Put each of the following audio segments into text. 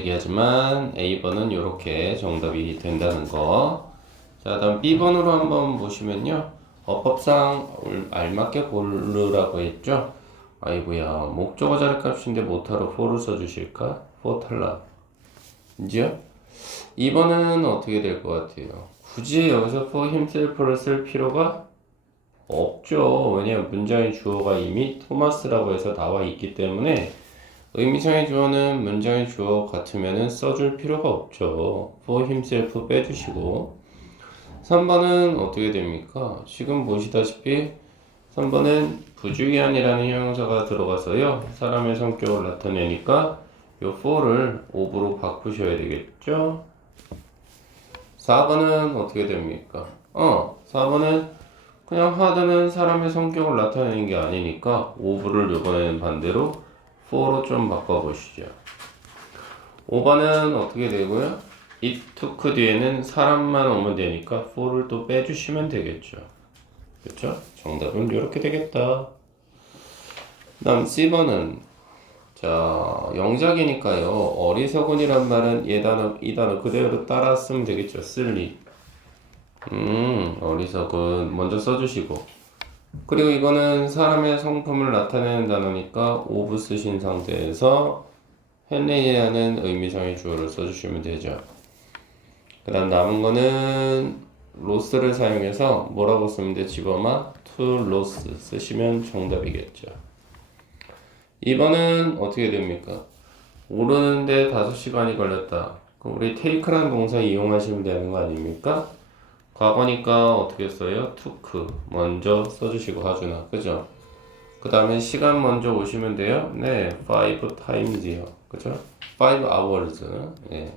얘기하지만 A번은 이렇게 정답이 된다는 거. 자, 다음 B번으로 한번 보시면요. 어법상 알맞게 고르라고 했죠. 아이고야, 목적어 자리값인데 못하러 for를 써주실까? for 탈락. 이제요? 2번은 어떻게 될 것 같아요? 굳이 여기서 for himself를 쓸 필요가 없죠. 왜냐면 문장의 주어가 이미 토마스라고 해서 나와 있기 때문에 의미상의 주어는 문장의 주어 같으면 써줄 필요가 없죠. for himself 빼주시고 3번은 어떻게 됩니까? 지금 보시다시피 3번은 부주의한이라는 형용사가 들어가서요. 사람의 성격을 나타내니까 요 for를 of로 바꾸셔야 되겠죠? 4번은 어떻게 됩니까? 4번은 그냥 하드는 사람의 성격을 나타내는 게 아니니까 of를 이번에는 반대로 for로 좀 바꿔보시죠. 5번은 어떻게 되고요? it took 뒤에는 사람만 오면 되니까 for를 또 빼주시면 되겠죠. 그렇죠? 정답은 이렇게 되겠다. 다음 C번은 자 영작이니까요. 어리석은이란 말은 이 단어 그대로 따라 쓰면 되겠죠. silly. 어리석은 먼저 써주시고 그리고 이거는 사람의 성품을 나타내는 단어니까 of 쓰신 상태에서 헨리라는 의미상의 주어를 써주시면 되죠. 그 다음 남은 거는 로스를 사용해서 뭐라고 쓰면 돼? 집어마 to lose 쓰시면 정답이겠죠. 2번은 어떻게 됩니까? 오르는데 5시간이 걸렸다. 그럼 우리 take라는 동사 이용하시면 되는 거 아닙니까? 과거니까 어떻게 써요? took 먼저 써주시고 하주나 그죠? 그 다음에 시간 먼저 오시면 돼요. 네, 5 times요. 그죠? 5 hours. 예.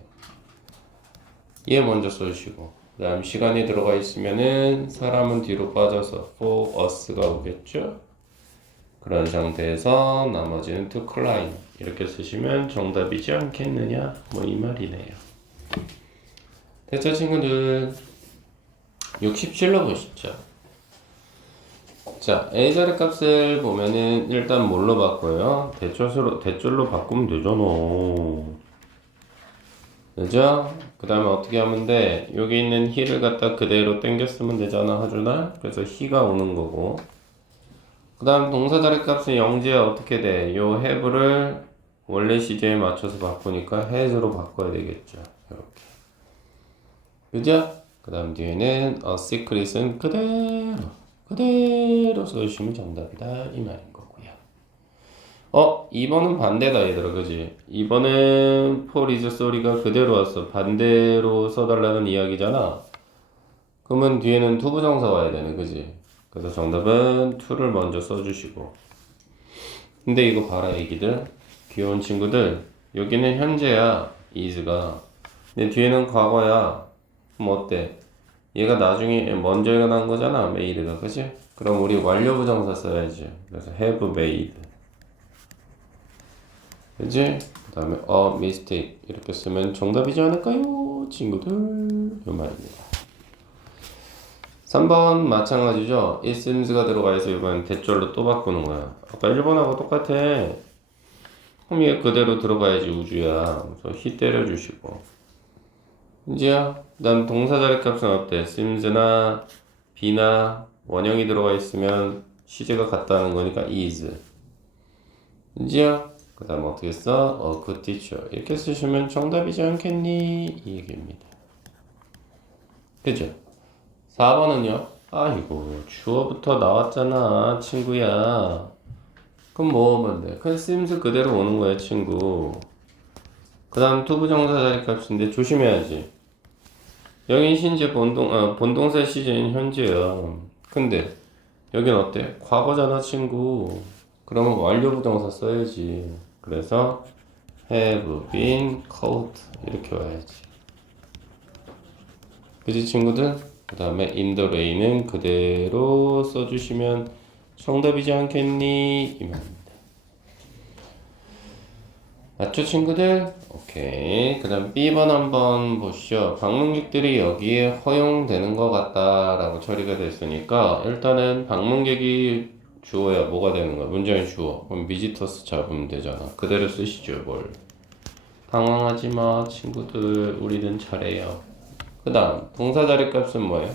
얘 먼저 써주시고 그 다음 시간이 들어가 있으면은 사람은 뒤로 빠져서 for us가 오겠죠? 그런 상태에서 나머지는 to climb 이렇게 쓰시면 정답이지 않겠느냐? 뭐 이 말이네요. 됐죠 친구들? 67로 보시죠. 자, A 자리 값을 보면은 일단 뭘로 바꿔요? 대절로 바꾸면 되잖아. 그죠? 그 다음에 어떻게 하면 돼? 여기 있는 he를 갖다 그대로 땡겨 쓰면 되잖아, 하준아. 그래서 he가 오는 거고. 그 다음 동사 자리 값은 영지야 어떻게 돼? 요 have를 원래 시제에 맞춰서 바꾸니까 has로 바꿔야 되겠죠. 이렇게. 그죠? 그 다음 뒤에는 a secret은 그대로 써주시면 정답이다. 이 말인 거고요. 2번은 반대다 얘들아 그지? 2번은 for is sorry가 그대로 왔어. 반대로 써달라는 이야기잖아. 그러면 뒤에는 투부정사 와야 되네 그지? 그래서 정답은 to를 먼저 써주시고 근데 이거 봐라 애기들 귀여운 친구들 여기는 현재야 is가 근데 뒤에는 과거야 그럼 어때? 얘가 나중에 먼저 일어난 거잖아 made가 그지? 그럼 우리 완료부정사 써야지 그래서 have made 그지? 그 다음에 a mistake 이렇게 쓰면 정답이지 않을까요? 친구들 이 말입니다. 3번 마찬가지죠. it semes가 들어가 있어 이번엔 대절로 또 바꾸는 거야. 아까 1번하고 똑같아. 그럼 얘 그대로 들어가야지 우주야. 그래서 he 때려주시고 이제야 난 동사 자리 값은 어때? semes나 be나 원형이 들어가 있으면 시제가 같다는 거니까 is 이제야 그 다음 어떻게 써? a good teacher 이렇게 쓰시면 정답이지 않겠니? 이 얘기입니다. 그죠? 4번은요? 아이고 주어부터 나왔잖아 친구야. 그럼 뭐 오면 돼? 그냥 쓰임새 그대로 오는 거야 친구. 그 다음 투부정사 자리 값인데 조심해야지. 여긴 신재 본동사 시제인 현재야. 근데 여긴 어때? 과거잖아 친구. 그러면 완료부정사 써야지. 그래서 have been caught 이렇게 와야지. 그지 친구들? 그 다음에 in the rain은 그대로 써주시면 정답이지 않겠니? 이 말입니다. 맞죠 친구들? 오케이. 그 다음 B번 한번 보시죠. 방문객들이 여기에 허용되는 것 같다 라고 처리가 됐으니까 일단은 방문객이 주어야 뭐가 되는 거야? 문장의 주어. 그럼 visitors 잡으면 되잖아. 그대로 쓰시죠 뭘. 당황하지 마, 친구들. 우리는 잘해요. 그 다음, 동사 자리값은 뭐예요?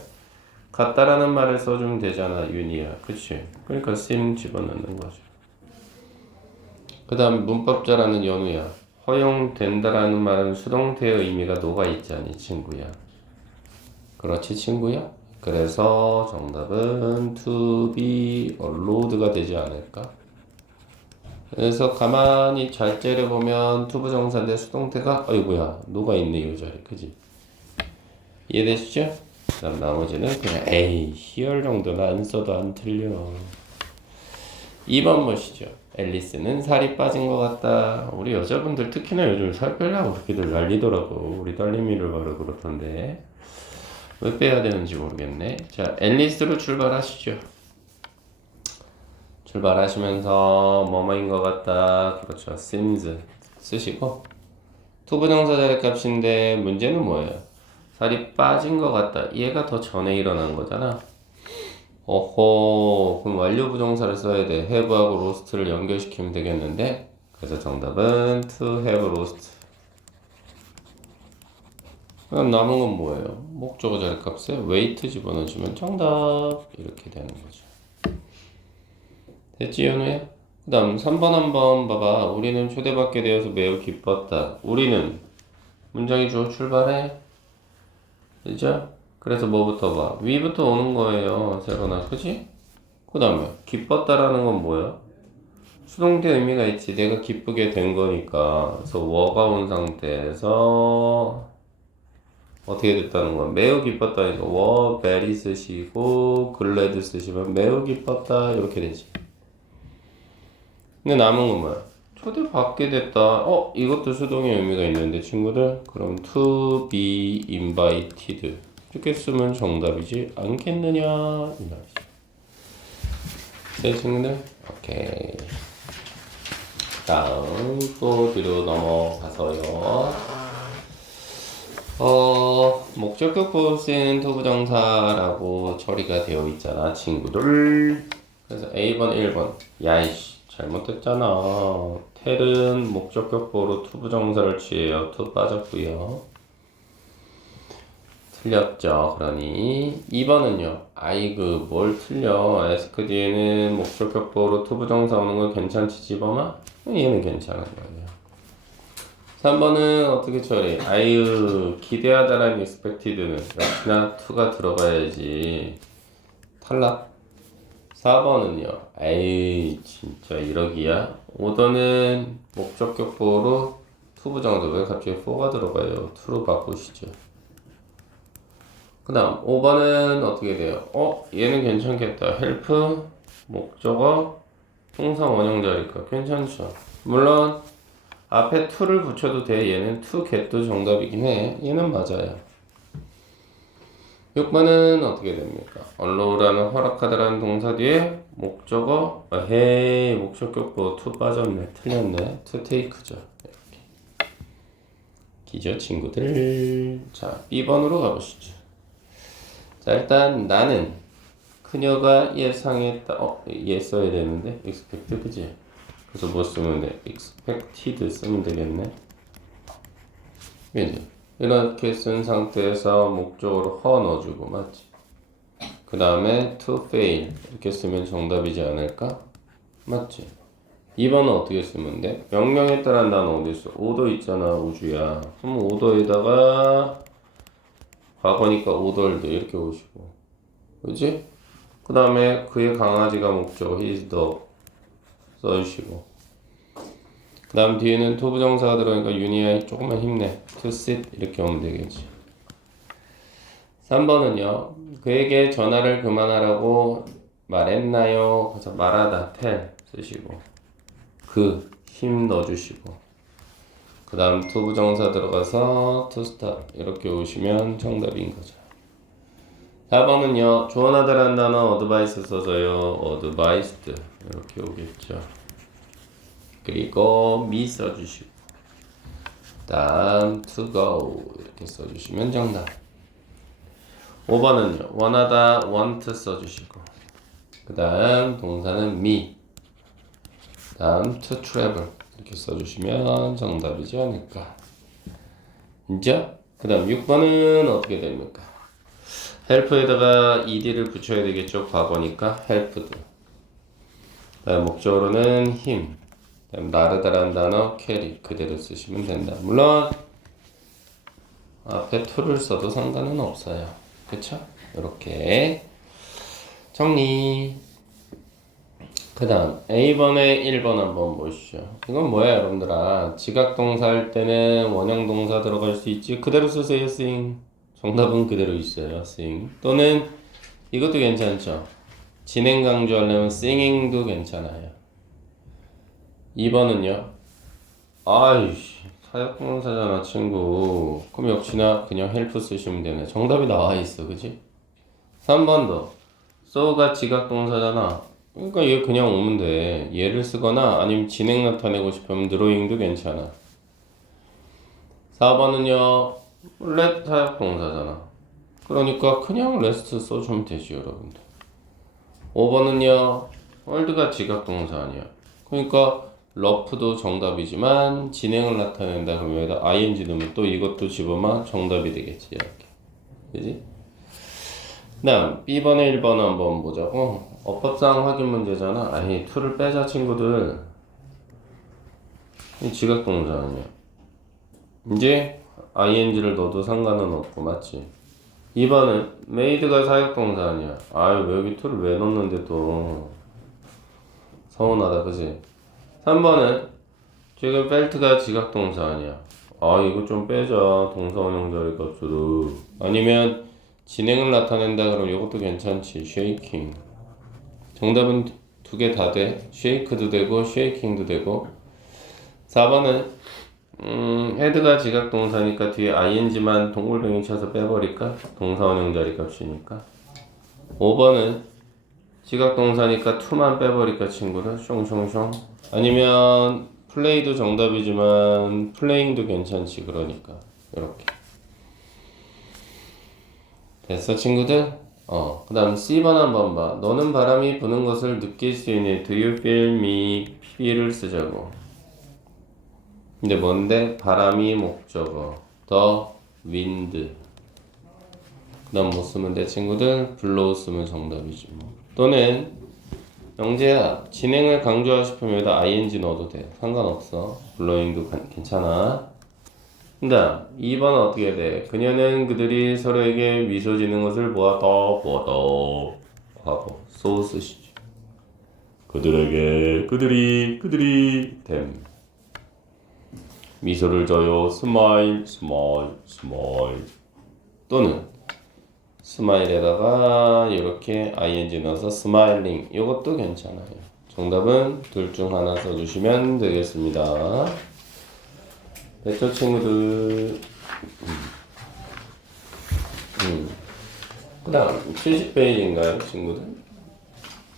같다라는 말을 써주면 되잖아, 윤희야. 그치? 그러니까 sim 집어넣는 거죠. 그 다음, 문법자라는 연우야. 허용된다라는 말은 수동태의 의미가 녹아있잖니, 친구야. 그렇지, 친구야? 그래서 정답은 to be allowed가 되지 않을까? 그래서 가만히 잘 째려보면 투부정사인데 수동태가 어이구야 녹아있네 이 자리 그지? 이해되시죠? 그 다음 나머지는 그냥 에이 here 정도는 안 써도 안 틀려. 2번 보시죠. 앨리스는 살이 빠진 것 같다. 우리 여자분들 특히나 요즘 살 빼려고 그렇게들 난리더라고. 우리 딸내미를 바로 그렇던데 왜 빼야 되는지 모르겠네. 자, 앨리스로 출발하시죠. 출발하시면서 뭐뭐인 것 같다. 그렇죠. seems 쓰시고 투부정사 자리값인데 문제는 뭐예요? 살이 빠진 것 같다. 얘가 더 전에 일어난 거잖아. 어허, 그럼 완료 부정사를 써야 돼. have하고 lost를 연결시키면 되겠는데. 그래서 정답은 to have lost. 그럼 남은 건 뭐예요? 목적어 자리값에 wait 집어넣으시면 정답 이렇게 되는 거죠. 됐지, 연우야? 그 다음 3번 한번 봐봐. 우리는 초대받게 되어서 매우 기뻤다. 우리는 문장이 주어 출발해. 그죠? 그래서 뭐부터 봐? 위부터 오는 거예요. 세로나, 그지? 그 다음에 기뻤다라는 건 뭐야? 수동태 의미가 있지. 내가 기쁘게 된 거니까. 그래서 워가 온 상태에서 어떻게 됐다는 거야? 매우 기뻤다니까 워, very 쓰시고 glad 쓰시면 매우 기뻤다 이렇게 되지. 근데 남은 건 뭐야? 초대받게 됐다. 이것도 수동의 의미가 있는데 친구들 그럼 to be invited 이렇게 쓰면 정답이지 않겠느냐 이 말이지. 네 친구들? 오케이. 다음 또 뒤로 넘어가서요. 목적격 쓰이는 투부정사라고 처리가 되어 있잖아 친구들. 그래서 A번 1번 야이씨 잘못됐잖아. 텔은 목적격 보로 투부정사를 취해요. 투 빠졌고요. 틀렸죠. 그러니 2번은요. 아이고 뭘 틀려. 에스크 뒤에는 목적격 보로 투부정사 오는 거 괜찮지 집어마? 얘는 괜찮은 거예요. 3번은 어떻게 처리? 아유 기대하다라는 expected는 역시나 to가 들어가야지. 탈락. 4번은요. 에이 진짜 이러기야. 5번은 목적격 보로 투부정사 왜 갑자기 4가 들어가요? to로 바꾸시죠. 그 다음 5번은 어떻게 돼요? 얘는 괜찮겠다. help 목적어 동사 원형 자리가 괜찮죠. 물론 앞에 to를 붙여도 돼. 얘는 to get도 정답이긴 해. 얘는 맞아요. 6번은 어떻게 됩니까? allow라는 허락하다라는 동사 뒤에 목적어 헤이 목적격보 to 빠졌네. 틀렸네. to take죠. 이렇게. 기죠 친구들. 자 B번으로 가보시죠. 자 일단 나는 그녀가 예상했다. 얘 써야 되는데 expect 그지? 그래서 뭐 쓰면 돼? expected 쓰면 되겠네. 그지? 이렇게 쓴 상태에서 목적으로 허 넣어주고 맞지? 그 다음에 to fail 이렇게 쓰면 정답이지 않을까? 맞지? 2번은 어떻게 쓰면 돼? 명령에 따른 단어 어디 있어? 오더 있잖아 우주야. 그럼 오더에다가 과거니까 오더를 이렇게 오시고 그지? 그 다음에 그의 강아지가 목적 his dog 써주시고 그 다음 뒤에는 토부정사가 들어가니까 유니아 조금만 힘내 to sit 이렇게 오면 되겠지. 3번은요 그에게 전화를 그만하라고 말했나요? 그래서 말하다 tell 쓰시고 그 힘 넣어주시고 그 다음 토부정사 들어가서 to stop 이렇게 오시면 정답인 거죠. 4번은요 조언하다라는 단어 advice 써서요 advised 이렇게 오겠죠. 그리고 me 써주시고 다음 to go 이렇게 써주시면 정답. 5번은요 원하다 want 써주시고 그 다음 동사는 me 다음 to travel 이렇게 써주시면 정답이지 않을까. 인죠? 그 다음 6번은 어떻게 됩니까? help에다가 ed를 붙여야 되겠죠. 과거니까 helped. 다음 목적어로는 him. 다음 나르다란 단어 carry 그대로 쓰시면 된다. 물론 앞에 to를 써도 상관은 없어요. 그쵸? 이렇게 정리. 그 다음 A번에 1번 한번 보시죠. 이건 뭐야 여러분들아. 지각동사 할 때는 원형동사 들어갈 수 있지. 그대로 쓰세요. sing. 정답은 그대로 있어요. sing. 또는 이것도 괜찮죠. 진행 강조하려면 singing도 괜찮아요. 2번은요. 아이씨 사역동사잖아 친구. 그럼 역시나 그냥 help 쓰시면 되네. 정답이 나와 있어. 그지? 3번도 so가 지각동사잖아. 그러니까 얘 그냥 오면 돼. 얘를 쓰거나 아니면 진행 나타내고 싶으면 drawing도 괜찮아. 4번은요. let 사역동사잖아. 그러니까 그냥 rest 써주면 되지 여러분들. 5번은요. world가 지각동사 아니야. 그러니까 rough도 정답이지만 진행을 나타낸다 그러면 여기다 ing 넣으면 또 이것도 집어만 정답이 되겠지 이렇게. 그지? 그 다음 B번에 1번 한번 보자고. 어법상 확인 문제잖아. 아니 2를 빼자 친구들. 이 지각동사 아니야. 이제 ing를 넣어도 상관은 없고 맞지? 2번은 made가 사역동사 아니야. 아유 왜 여기 2를 왜 넣는데 또 서운하다 그지? 3번은 지금 felt가 지각동사 아니야. 아 이거 좀 빼자. 동사원형 자리 값으로. 아니면 진행을 나타낸다 그러면 이것도 괜찮지. shaking. 정답은 두 개 다 돼. shake도 되고 shaking도 되고. 4번은 head가 지각동사니까 뒤에 ing만 동글뱅이 쳐서 빼버릴까? 동사원형 자리 값이니까. 5번은 지각동사니까 to만 빼버릴까 친구들? 숑숑숑. 아니면 play도 정답이지만 playing도 괜찮지. 그러니까 이렇게 됐어 친구들? 그 다음 C번 한번 봐. 너는 바람이 부는 것을 느낄 수 있는 Do you feel me? feel을 쓰자고. 근데 뭔데? 바람이 목적어. The wind. 그 다음 뭐 쓰면 돼 친구들? blow 쓰면 정답이지 뭐. 또는 영재야 진행을 강조하고 싶으면 여기다 ing 넣어도 돼. 상관없어. blowing도 괜찮아. 그 다음 2번은 어떻게 돼? 그녀는 그들이 서로에게 미소 지는 것을 보았다. 과거 so 쓰시죠. 그들에게 그들이 됨 미소를 져요. smile 또는 스마일에다가 이렇게 ing 넣어서 smiling 이것도 괜찮아요. 정답은 둘 중 하나 써주시면 되겠습니다. 됐죠 친구들? 그 다음 70페이지인가요 친구들?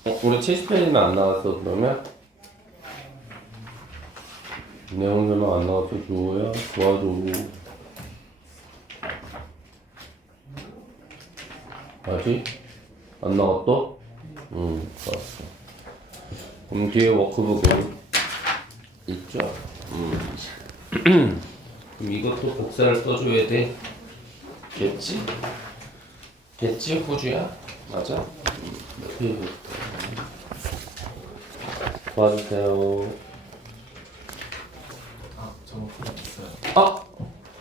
우리 70페이지는 안 나왔어 그러면? 내용 설명 안 나왔어 주호야? 도와줘. 아직? 안 나왔어? 좋았어. 그럼 뒤에 워크북은 있죠? 그럼 이것도 복사를 써줘야 돼? 겠지 호주야? 맞아? 도와주세요. 저거 있어요.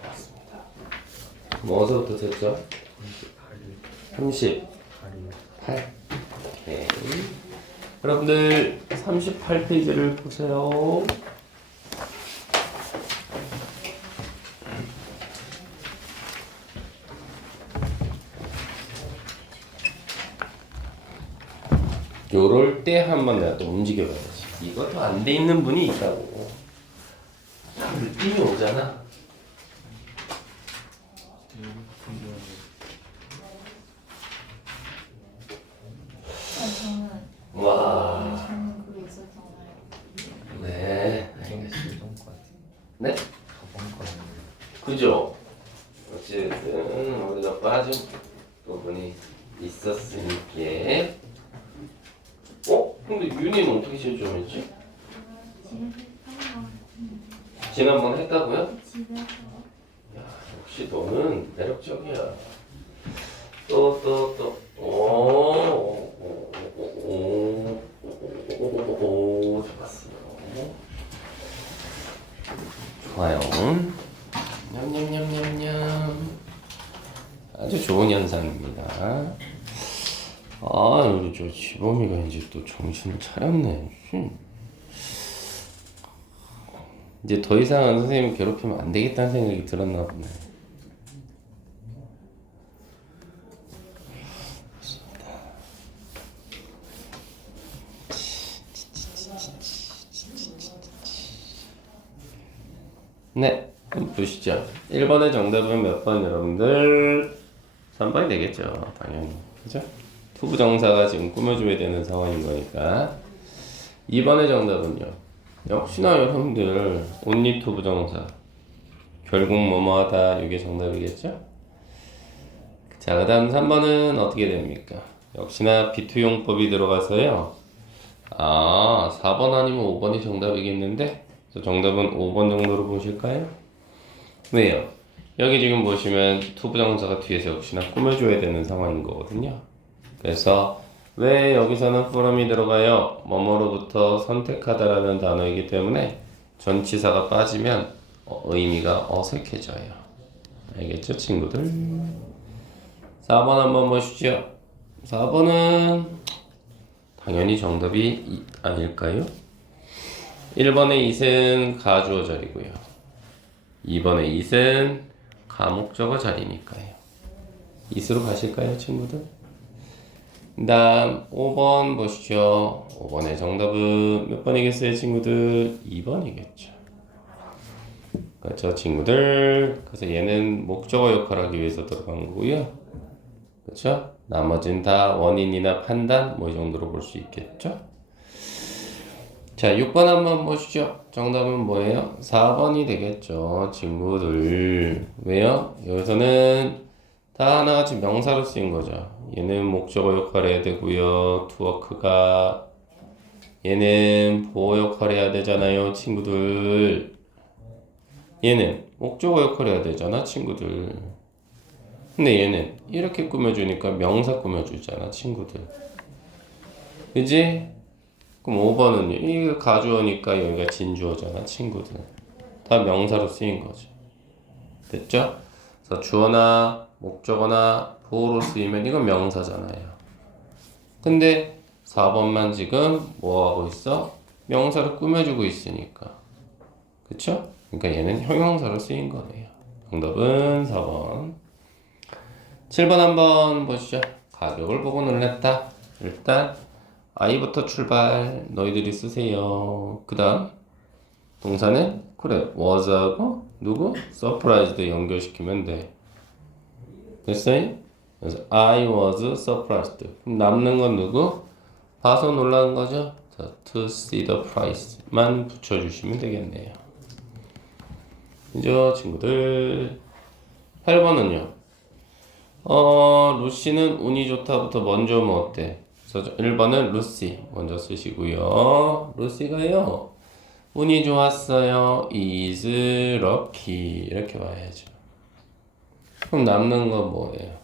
맞습니다. 뭐 어디서부터 됐죠? 38. 오케이. 여러분들 38페이지를 보세요. 요럴 때 한번 내가 또 움직여봐야지. 이것도 안 돼 있는 분이 있다고. 느낌이 오잖아. 와. 저는 그게 있었잖아요. 네. 알겠습니다. 네? 그죠? 어쨌든 우리가 빠진 부분이 있었으니까. 근데 윤희는 어떻게 실점했지? 집에서 했던 거 같은데. 지난번 했다고요? 집에서. 야, 역시 너는 매력적이야. 또. 오, 좋았어요. 좋아요. 냠냠냠냠냠. 아주 좋은 현상입니다. 우리 저 지범이가 이제 또 정신을 차렸네. 이제 더 이상 선생님 괴롭히면 안 되겠다는 생각이 들었나 보네. 네, 그럼 보시죠. 1번의 정답은 몇 번 여러분들? 3번이 되겠죠. 당연히. 그죠? 투부정사가 지금 꾸며줘야 되는 상황인 거니까. 2번의 정답은요. 역시나 여러분들 only 투부정사. 결국 뭐뭐하다. 이게 정답이겠죠? 자, 그 다음 3번은 어떻게 됩니까? 역시나 비투용법이 들어가서요. 4번 아니면 5번이 정답이겠는데? 그래서 정답은 5번 정도로 보실까요? 왜요? 여기 지금 보시면 투부정사가 뒤에서 역시나 꾸며줘야 되는 상황인 거거든요. 그래서 왜 여기서는 from이 들어가요? 뭐뭐로부터 선택하다라는 단어이기 때문에 전치사가 빠지면 의미가 어색해져요. 알겠죠, 친구들? 4번 한번 보시죠. 4번은 당연히 정답이 아닐까요? 1번의 it은 가주어 자리고요. 2번의 it은 가목적어 자리니까요. it으로 가실까요, 친구들? 그 다음 5번 보시죠. 5번의 정답은 몇 번이겠어요, 친구들? 2번이겠죠. 그렇죠, 친구들. 그래서 얘는 목적어 역할을 하기 위해서 들어간 거고요. 그렇죠? 나머지는 다 원인이나 판단 뭐 이 정도로 볼 수 있겠죠? 자, 6번 한번 보시죠. 정답은 뭐예요? 4번이 되겠죠, 친구들. 왜요? 여기서는 다 하나같이 명사로 쓰인 거죠. 얘는 목적어 역할을 해야 되고요. 투워크가 얘는 보호 역할을 해야 되잖아요, 친구들. 얘는 목적어 역할을 해야 되잖아, 친구들. 근데 얘는 이렇게 꾸며주니까 명사 꾸며주잖아, 친구들. 그지? 그럼 5번은요. 이게 가주어니까 여기가 진주어잖아, 친구들. 다 명사로 쓰인 거죠. 됐죠? 그래서 주어나 목적어나 보호로 쓰이면 이건 명사잖아요. 근데 4번만 지금 뭐 하고 있어? 명사로 꾸며주고 있으니까. 그쵸? 그러니까 얘는 형용사로 쓰인 거네요. 정답은 4번. 7번 한번 보시죠. 가격을 보고 놀랬다. 일단 I부터 출발. 너희들이 쓰세요. 그 다음 동사는 그래 was하고 누구? surprised 연결시키면 돼. 됐어요? 그래서 I was surprised. 그럼 남는 건 누구? 봐서 놀라는 거죠. 자, to see the price만 붙여주시면 되겠네요. 이제 친구들 8번은요. 루시는 운이 좋다부터 먼저 오면 어때? 그래서 1번은 루시 먼저 쓰시고요. 루시가요. 운이 좋았어요. is lucky 이렇게 와야죠. 그럼 남는 건 뭐예요?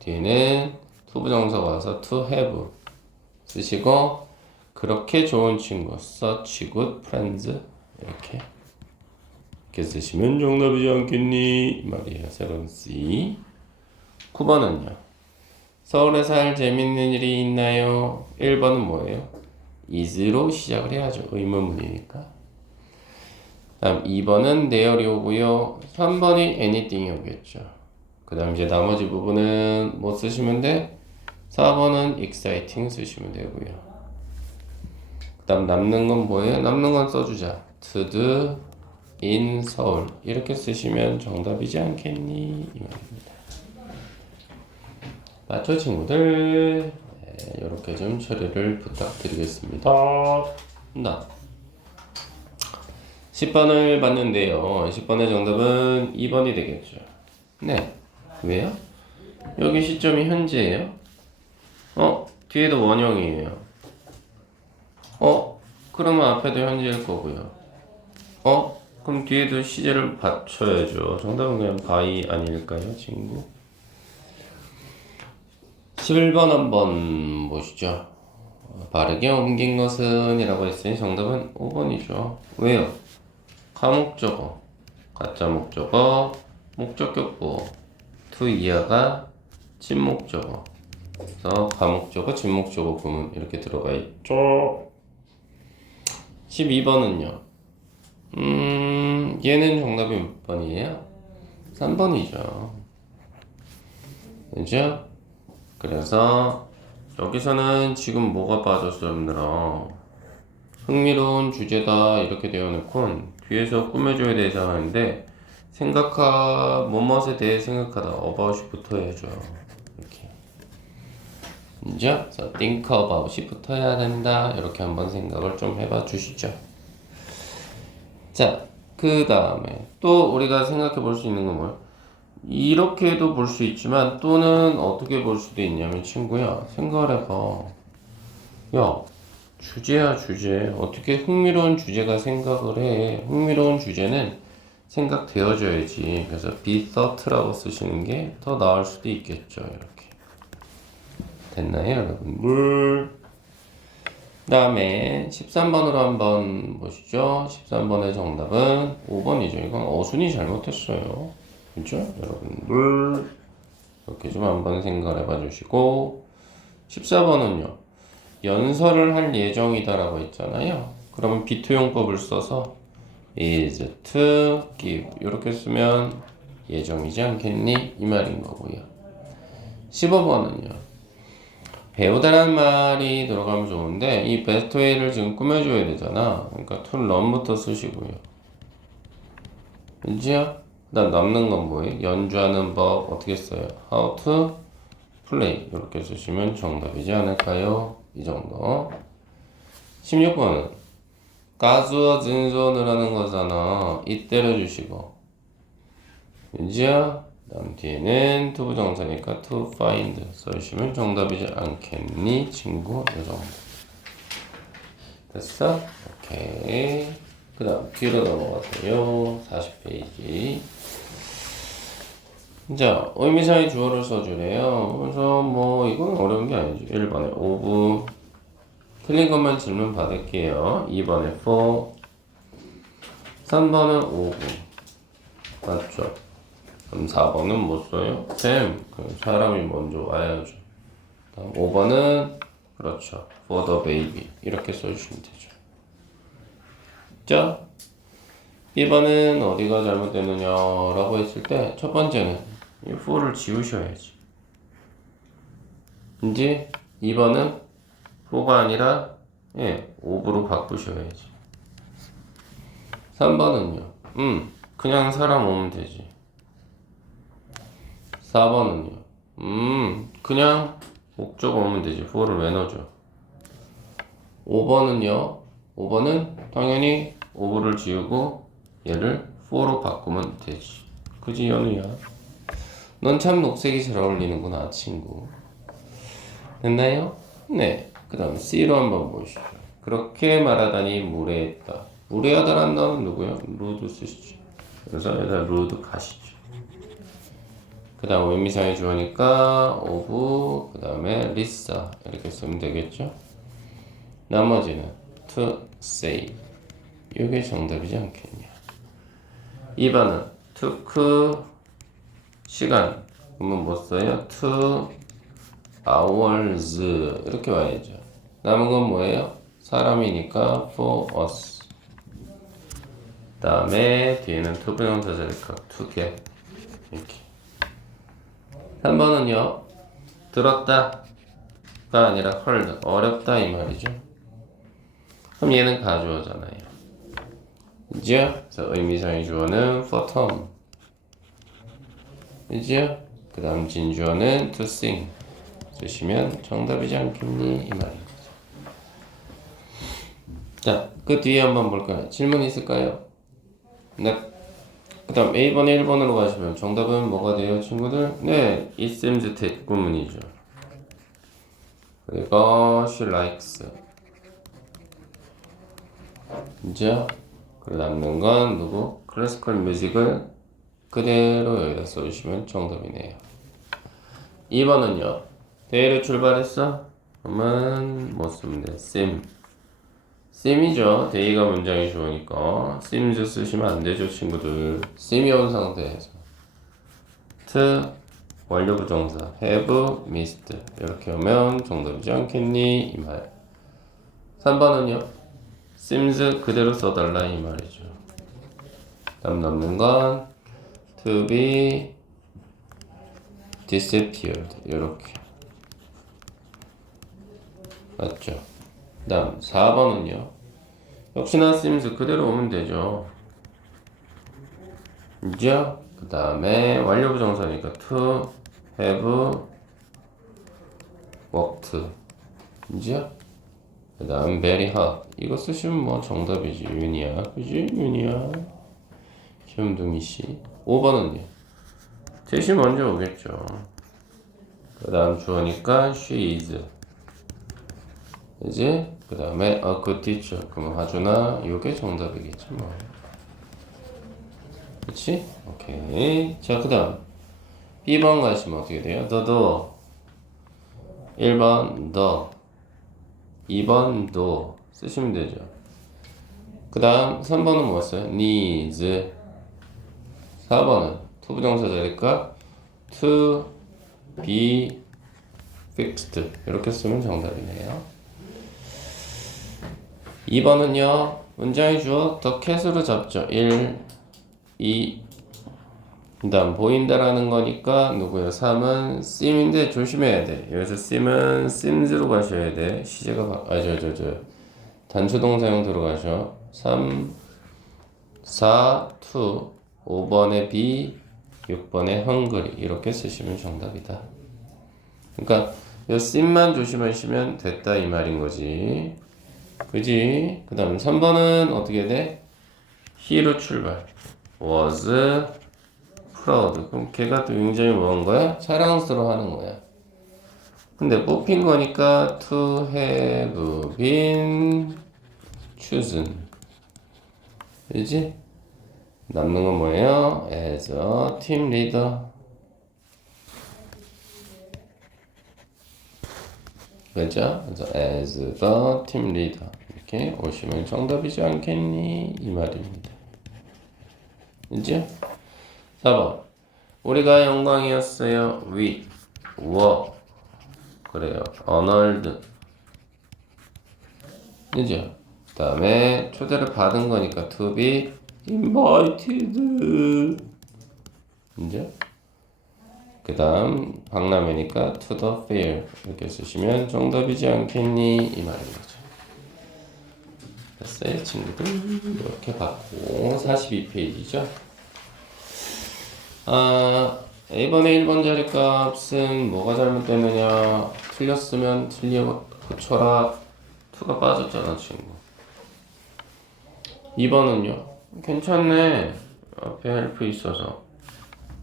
뒤에는 투부정사가 와서 to have 쓰시고 그렇게 좋은 친구 such good friends 이렇게 쓰시면 정답이지 않겠니? 이 말이에요. 새로운 C. 9번은요. 서울에 살 재밌는 일이 있나요? 1번은 뭐예요? is로 시작을 해야죠. 의문문이니까. 다음 2번은 내열이 오고요. 3번이 anything이 오겠죠. 그 다음 이제 나머지 부분은 뭐 쓰시면 돼? 4번은 exciting 쓰시면 되고요. 그 다음 남는 건 뭐예요? 남는 건 써주자. to do in 서울 이렇게 쓰시면 정답이지 않겠니? 이 말입니다. 맞죠, 친구들? 네, 이렇게 좀 처리를 부탁드리겠습니다. 나 10번을 봤는데요. 10번의 정답은 2번이 되겠죠. 네. 왜요? 여기 시점이 현재예요. 뒤에도 원형이에요. 그러면 앞에도 현재일 거고요. 그럼 뒤에도 시제를 받쳐야죠. 정답은 그냥 by 아닐까요, 친구? 11번 한번 보시죠. 바르게 옮긴 것은 이라고 했으니 정답은 5번이죠. 왜요? 가목적어, 가짜 목적어, 목적격보, to 이하가 진목적어. 그래서 가목적어, 진목적어 구문 이렇게 들어가 있죠. 12번은요. 얘는 정답이 몇 번이에요? 3번이죠. 그죠? 그래서 여기서는 지금 뭐가 빠졌어요, 여러분들아? 흥미로운 주제다 이렇게 되어 놓고 뒤에서 꾸며줘야 되서 하는데 뭐뭇에 대해 생각하다 about이 붙어야죠. 이렇게 그죠? think about이 붙어야 된다. 이렇게 한번 생각을 좀 해봐 주시죠. 자, 그 다음에 또 우리가 생각해 볼 수 있는 건 뭐야? 이렇게도 볼 수 있지만 또는 어떻게 볼 수도 있냐면 친구야 생각을 해봐. 야 주제야 주제 어떻게 흥미로운 주제가 생각을 해. 흥미로운 주제는 생각되어져야지. 그래서 be thought라고 쓰시는 게 더 나을 수도 있겠죠. 이렇게 됐나요 여러분? 그 다음에 13번으로 한번 보시죠. 13번의 정답은 5번이죠. 이건 어순이 잘못했어요. 그죠? 여러분들 이렇게 좀 한번 생각을 해봐 주시고 14번은요. 연설을 할 예정이다 라고 했잖아요. 그러면 비투용법을 써서 is to give 이렇게 쓰면 예정이지 않겠니? 이 말인 거고요. 15번은요. 배우다라는 말이 들어가면 좋은데 이 best way를 지금 꾸며줘야 되잖아. 그러니까 to learn부터 쓰시고요. 그지요? 그 다음 남는 건 뭐예요? 연주하는 법 어떻게 써요? how to play 이렇게 쓰시면 정답이지 않을까요? 이 정도. 16번은 가수와 진손을 하는 거잖아. 이 때려주시고 그지요? 다음 뒤에는 to 부정사니까 to find 써주시면 정답이지 않겠니? 친구 이 정도. 됐어? 오케이. 그 다음 뒤로 넘어가세요. 40페이지. 자, 의미상의 주어를 써주래요. 그래서 뭐 이건 어려운 게 아니죠. 1번에 of 틀린 것만 질문 받을게요. 2번에 for 3번은 of 맞죠? 그럼 4번은 뭐 써요? them 사람이 먼저 와야죠. 다음 5번은 그렇죠. for the baby 이렇게 써주시면 되죠. 자, 2번은 어디가 잘못되느냐 라고 했을 때 첫 번째는 이 for를 지우셔야지. 이제 2번은 for가 아니라 of로 바꾸셔야지. 3번은요. 그냥 사람 오면 되지. 4번은요. 그냥 목적 오면 되지. for를 왜 넣어줘? 5번은요. 5번은 당연히 of를 지우고 얘를 for로 바꾸면 되지. 그지 연우야? 넌 참 녹색이 잘 어울리는구나 친구. 됐나요? 네. 그 다음 C로 한번 보시죠. 그렇게 말하다니 무례했다. 무례하다라는 단어는 누구요? 루드 쓰시죠. 그래서 여기다 루드 가시죠. 그 다음 의미상의 주어니까 of 그 다음에 리사 이렇게 쓰면 되겠죠. 나머지는 to say 이게 정답이지 않겠냐. 2번은 took 시간 그러면 뭐 써요? to hours 이렇게 와야죠. 남은 건 뭐예요? 사람이니까 for us. 그 다음에 뒤에는 to 부정사절니까 to get 이렇게. 3번은요. 들었다가 아니라 heard 어렵다 이 말이죠. 그럼 얘는 가주어잖아요. 그죠? 그래서 의미상의 주어는 for Tom. 그죠? 그 다음 진주어는 to sing. 쓰시면 정답이지 않겠니? 이 말인 거죠. 자, 그 뒤에 한번 볼까요? 질문 있을까요? 네. 그 다음 A번에 1번으로 가시면 정답은 뭐가 돼요, 친구들? 네, it seems 대구문이죠. 그리고 she likes. 그죠? 그리고 남는 건 누구? 클래시컬 뮤직을 그대로 여기다 써주시면 정답이네요. 2번은요. 데이로 출발했어? 그러면 뭐 쓰면 돼? sim이죠. 데이가 문장이 좋으니까 sims 쓰시면 안 되죠, 친구들. sim이 온 상태에서 to 완료 부정사 have missed 이렇게 오면 정답이지 않겠니? 이 말. 3번은요. sims 그대로 써달라 이 말이죠. 다음 남는 건 to be disappeared 이렇게 맞죠? 다음 4번은요. 역시나 sims 그대로 오면 되죠. 그죠? 그 다음에 완료 부정사니까 to have worked 그죠? 그 다음 very hot 이거 쓰시면 뭐 정답이지 윤이야. 그지? 윤이야. 귀염둥이씨. 5번은요. 대시 먼저 오겠죠. 그 다음 주어니까 she is 그지? 그 다음에 a good teacher 그러면 하준아 요게 정답이겠지 뭐. 그치? 오케이. 자 그 다음 B번 가시면 어떻게 돼요? the 1번 the 2번 the 쓰시면 되죠. 그 다음 3번은 뭐였어요? needs 4번은 투부정사 자리니까 to be fixed 이렇게 쓰면 정답이네요. 2번은요. 문장이 주어 the cat으로 잡죠. 1, 2 그 다음 보인다라는 거니까 누구요? 3은 sim인데 조심해야 돼. 여기서 sim은 sims로 가셔야 돼. 시제가 단수 동사형 들어가셔. 3, 4, 2 5번에 be 6번에 hungry 이렇게 쓰시면 정답이다. 그러니까 이 sim만 조심하시면 됐다 이 말인 거지. 그지? 그 다음 3번은 어떻게 돼? he로 출발. was proud. 그럼 걔가 또 굉장히 뭐한 거야? 자랑스러워 하는 거야. 근데 뽑힌 거니까 to have been chosen. 그지? 남는 건 뭐예요? as a team leader. 그죠? 그래서 as the team leader. 이렇게 오시면 정답이지 않겠니? 이 말입니다. 그죠? 4번. 우리가 영광이었어요. We were. 그래요. honored. 그죠? 그 다음에 초대를 받은 거니까 to be invited. 그죠? 그 다음 박람회니까 to the fair 이렇게 쓰시면 정답이지 않겠니? 이 말인 거죠. 됐어요 친구들? 이렇게 받고 42페이지죠. A번의 1번 자리값은 뭐가 잘못됐느냐? 틀렸으면 틀려 고쳐라. 2가 빠졌잖아 친구. 2번은요? 괜찮네. 앞에 헬프 있어서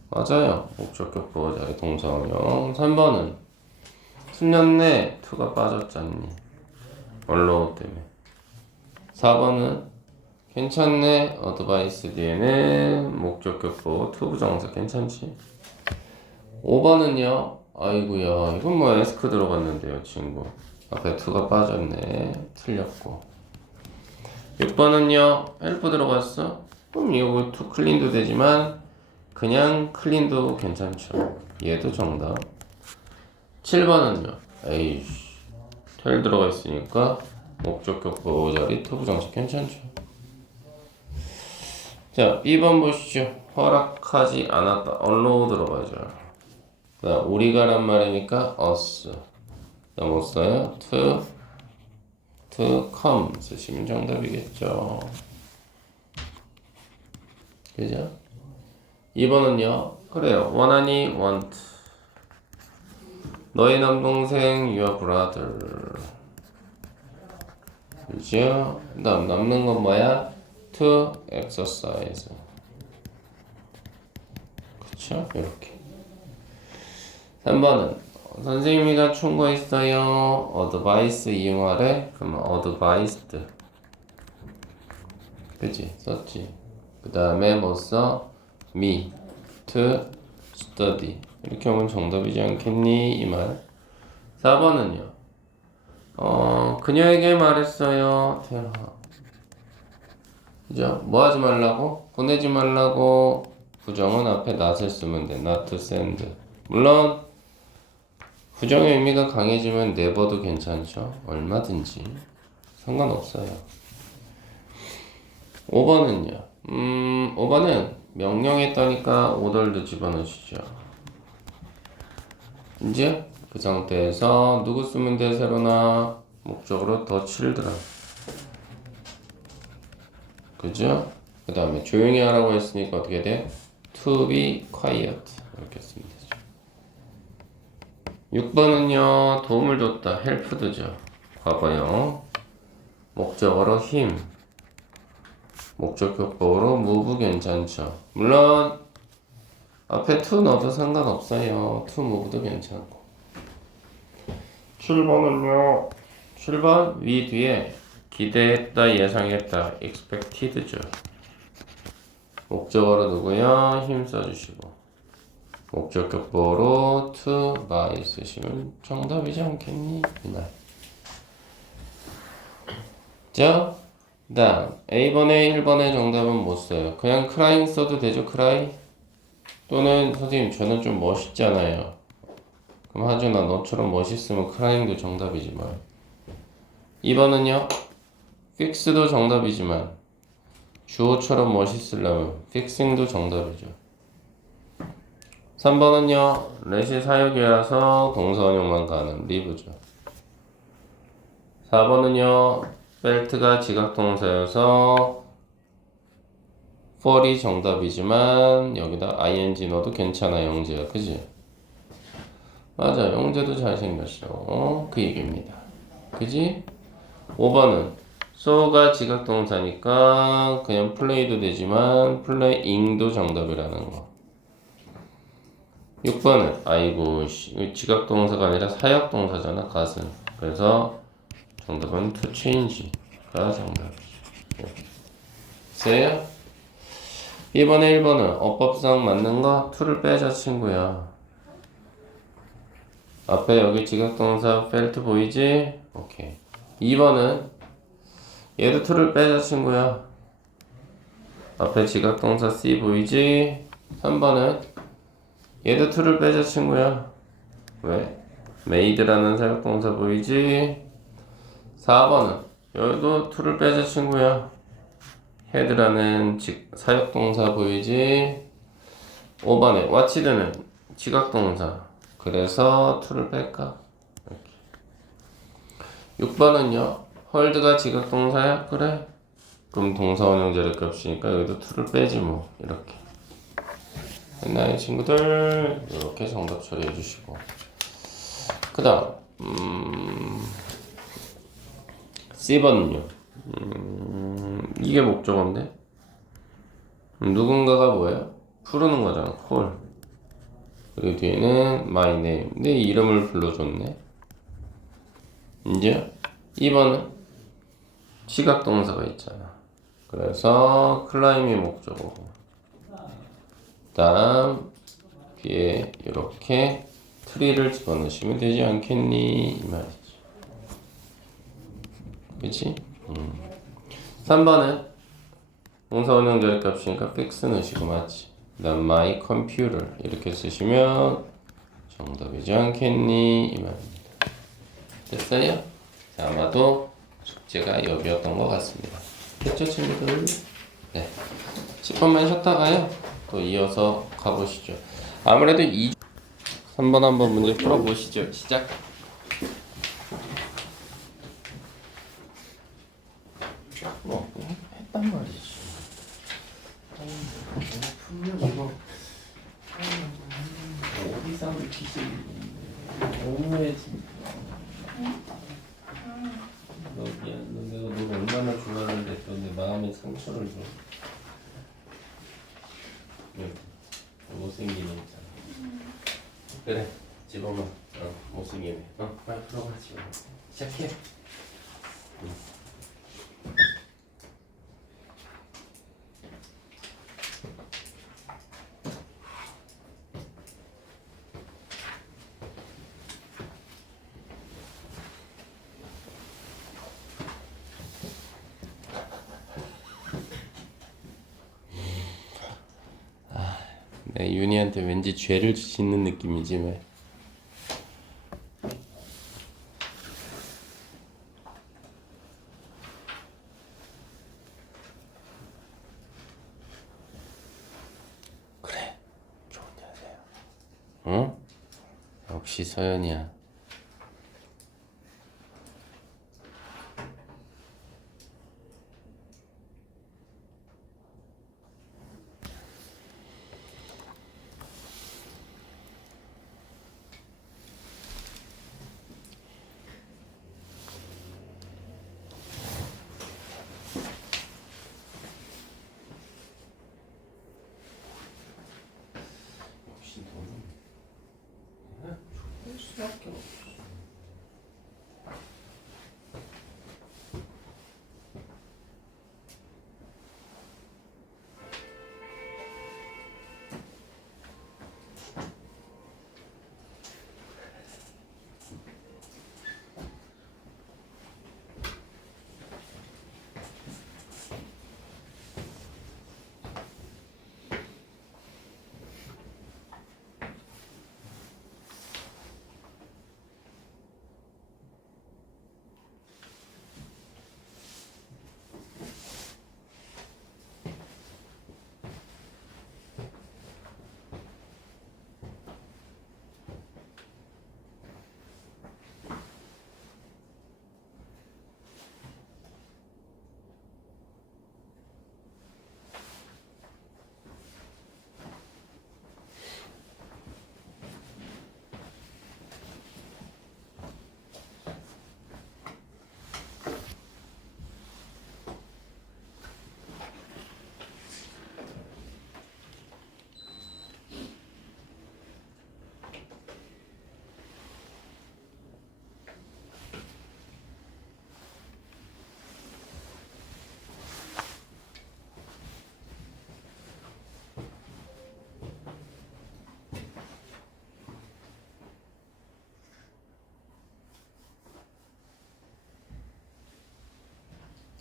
맞아요. 목적격 보호 자리 동사원형. 3번은 틀렸네. 2가 빠졌잖니. 언로우 때문에. 4번은 괜찮네. 어드바이스 뒤에는 목적격 보호 투 부정사 괜찮지. 5번은요. 아이고야 이건 뭐 에스크 들어갔는데요 친구. 앞에 2가 빠졌네. 틀렸고. 6번은요. 헬프 들어갔어. 그럼 이거 2 클린도 되지만 그냥 클린도 괜찮죠. 얘도 정답. 7번은요. 에이씨 텔 들어가 있으니까 목적격 보호 자리 투 부정사 괜찮죠. 자, 2번 보시죠. 허락하지 않았다. allow 들어가죠. 그 다음, 우리가란 말이니까 us. 뭐 써요? to come 쓰시면 정답이겠죠. 그죠? 2번은요. 그래요. 원하니 want. 너의 남동생 your brother. 그죠? 그 다음 남는 건 뭐야? to exercise. 그쵸? 이렇게. 3번은 선생님이가 충고했어요. advice 이용하래. 그러면 advised. 그치? 썼지. 그 다음에 뭐 써? me to study 이렇게 하면 정답이지 않겠니? 이 말. 4번은요. 그녀에게 말했어요. 테라. 그죠? 뭐 하지 말라고? 보내지 말라고. 부정은 앞에 not을 쓰면 돼. not to send. 물론 부정의 의미가 강해지면 never도 괜찮죠. 얼마든지 상관없어요. 5번은요. 5번은 명령했다니까 order도 집어넣으시죠. 이제 그 상태에서 누구 쓰면 돼? 새로나 목적으로 the children. 그죠? 그 다음에 조용히 하라고 했으니까 어떻게 돼? to be quiet 이렇게 쓰면 되죠. 6번은요 도움을 줬다 helped죠. 과거형 목적어로 him 목적격보로 move 괜찮죠. 물론 앞에 to 넣어도 상관없어요. to move도 괜찮고. 7번은요 7번 위 뒤에 기대했다 예상했다 expected죠. 목적어로 누구야? 힘 써주시고 목적격보로 to by 쓰시면 정답이지 않겠니? 이날. 자, 다음 A번에 1번의 정답은 못 써요. 그냥 crying 써도 되죠? cry 또는 선생님 저는 좀 멋있잖아요. 그럼 하준아 너처럼 멋있으면 crying도 정답이지만 2번은요 fix도 정답이지만 주어처럼 멋있으려면 fixing도 정답이죠. 3번은요 let이 사역이라서 동사원형만 가는 live죠. 4번은요 belt가 지각동사여서 for이 정답이지만 여기다 ing 넣어도 괜찮아. 영재야 그지? 맞아 영재도 잘생겼어. 그 얘기입니다. 그지? 5번은 so가 지각동사니까 그냥 play도 되지만 playing도 정답이라는 거. 6번은 아이고 지각동사가 아니라 사역동사잖아. 갓은. 그래서 정답은 to change가 정답이죠. 됐어요? 2번에 1번은 어법상 맞는 거 to를 빼자 친구야. 앞에 여기 지각동사 felt 보이지? 오케이. 2번은 얘도 to를 빼자 친구야. 앞에 지각동사 C 보이지? 3번은 얘도 to를 빼자 친구야. 왜? made라는 사역동사 보이지? 4번은 여기도 to를 빼자 친구야. had라는 사역동사 보이지? 5번에 watched는 지각동사. 그래서 to를 뺄까? 이렇게. 6번은요. hold가 지각동사야? 그래? 그럼 동사원형 재료값이니까 여기도 to를 빼지 뭐. 이렇게. 됐나요 친구들? 이렇게 정답 처리해 주시고 그 다음 C번은요 이게 목적어인데 누군가가 뭐예요? 부르는 거잖아. call. 그리고 뒤에는 my name. 내 이름을 불러줬네. 이제 2번은 지각동사가 있잖아. 그래서 climb이 목적어고 다음 뒤에 이렇게 트리를 집어넣으시면 되지 않겠니? 이 말이지. 그치? 3번은 동사원형 절값이니까 fix 넣으시고 맞지? 그 다음 my computer 이렇게 쓰시면 정답이지 않겠니? 이 말입니다. 됐어요? 자, 아마도 숙제가 여기였던 것 같습니다. 됐죠 친구들? 네. 10분만 쉬었다가요 또 이어서 가보시죠. 아무래도 3번 한번 문제 풀어보시죠. 시작. 했단 말이지. 분명히 이거 오리삼을 키지. 너무해 진짜. 너 미안. 내가 너 얼마나 좋아하는데 또 내 마음에 상처를 줘. 못생기네 있잖아. 그래 집어봐. 못생기네. 빨리 풀어봐. 집어봐. 시작해. 네, 윤희한테 왠지 죄를 짓는 느낌이지 왜? 그래, 좋은 자세야. 응? 역시 서연이야. 역시 너는 좋을 수밖에 없어.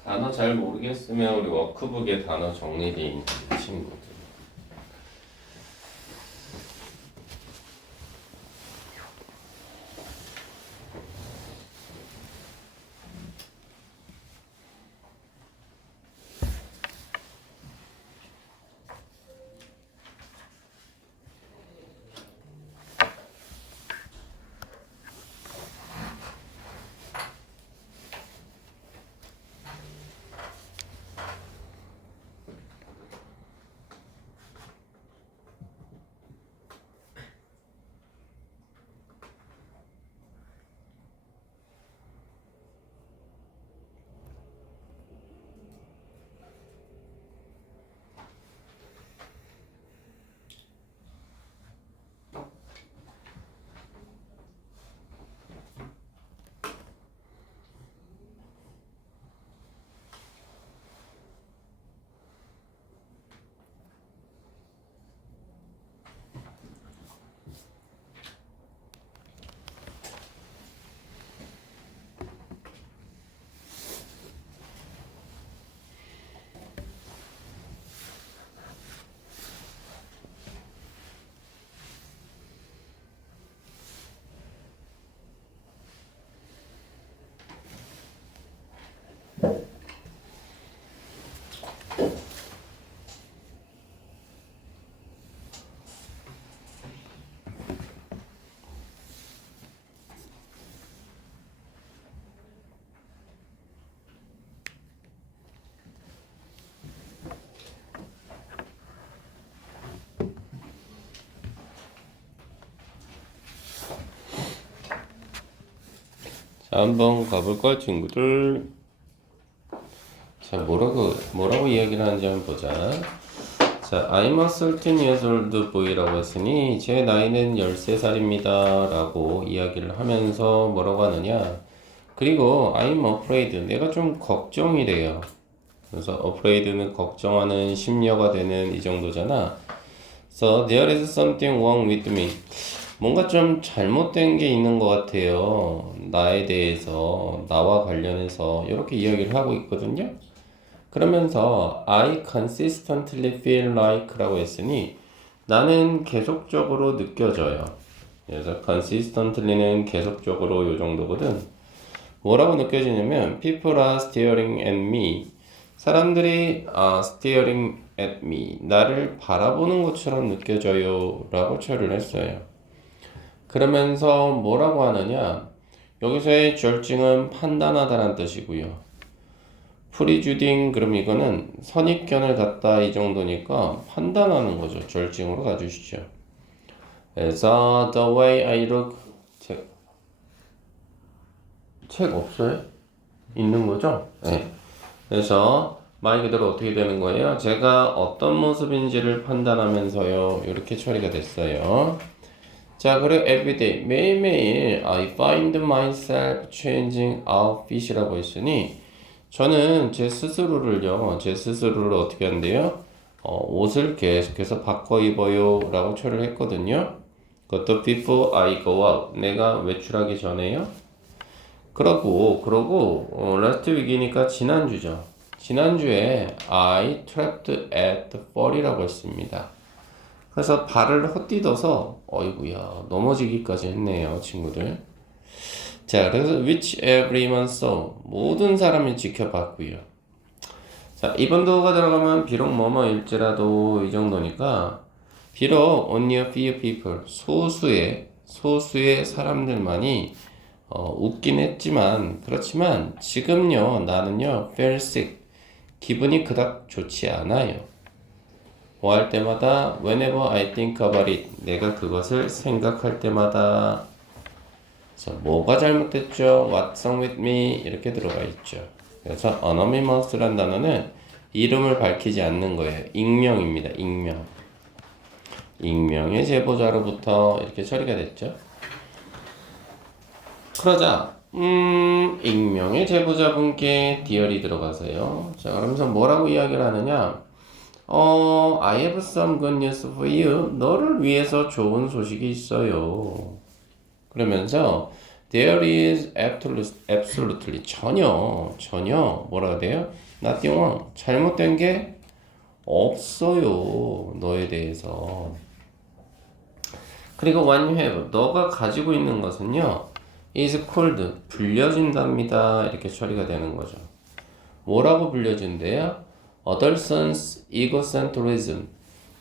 단어 잘 모르겠으면 우리 워크북에 단어 정리돼 있는 친구들. 자, 한번 가볼까, 친구들? 자, 뭐라고 이야기를 하는지 한번 보자. 자, I'm a 13 years old boy라고 했으니, 제 나이는 13살입니다. 라고 이야기를 하면서 뭐라고 하느냐. 그리고 I'm afraid, 내가 좀 걱정이래요. 그래서 afraid는 걱정하는 심려가 되는 이 정도잖아. So, there is something wrong with me. 뭔가 좀 잘못된 게 있는 것 같아요. 나에 대해서, 나와 관련해서 이렇게 이야기를 하고 있거든요. 그러면서 I consistently feel like라고 했으니 나는 계속적으로 느껴져요. 그래서 consistently는 계속적으로 요 정도거든. 뭐라고 느껴지냐면 people are staring at me. 사람들이 staring at me. 나를 바라보는 것처럼 느껴져요. 라고 처리를 했어요. 그러면서 뭐라고 하느냐? 여기서의 절증은 판단하다라는 뜻이고요. 프리주딩 그럼 이거는 선입견을 갖다 이 정도니까 판단하는 거죠. 절증으로 가주시죠. 그래서 the way I look 책 없어요? 있는 거죠? 네. 그래서 말 그대로 어떻게 되는 거예요? 제가 어떤 모습인지를 판단하면서요. 이렇게 처리가 됐어요. 자, 그리고 everyday 매일매일 I find myself changing outfit이라고 했으니 저는 제 스스로를 어떻게 한대요? 옷을 계속해서 바꿔 입어요 라고 처리를 했거든요. 그것도 before I go out. 내가 외출하기 전에요. 그러고 last week이니까 지난주죠. 지난주에 I trapped at the fall이라고 했습니다. 그래서 발을 헛디뎌서 어이구야 넘어지기까지 했네요 친구들. 자, 그래서 which everyone saw. 모든 사람이 지켜봤고요. 자, 이번도가 들어가면 비록 뭐뭐일지라도 이 정도니까 비록 only a few people. 소수의 사람들만이 웃긴 했지만 그렇지만 지금요 나는요 feel sick. 기분이 그닥 좋지 않아요. 뭐 할 때마다 whenever I think about it. 내가 그것을 생각할 때마다 그래서 뭐가 잘못됐죠? What's wrong with me? 이렇게 들어가 있죠. 그래서 anonymous란 단어는 이름을 밝히지 않는 거예요. 익명입니다. 익명. 익명의 제보자로부터 이렇게 처리가 됐죠. 그러자 익명의 제보자분께 디얼이 들어가세요. 자, 그러면서 뭐라고 이야기를 하느냐? I have some good news for you. 너를 위해서 좋은 소식이 있어요. 그러면서 there is absolutely 전혀 뭐라고 돼요? nothing wrong. 잘못된 게 없어요. 너에 대해서. 그리고 what you have. 너가 가지고 있는 것은요. is called. 불려진답니다. 이렇게 처리가 되는 거죠. 뭐라고 불려진대요? adolescence egocentrism.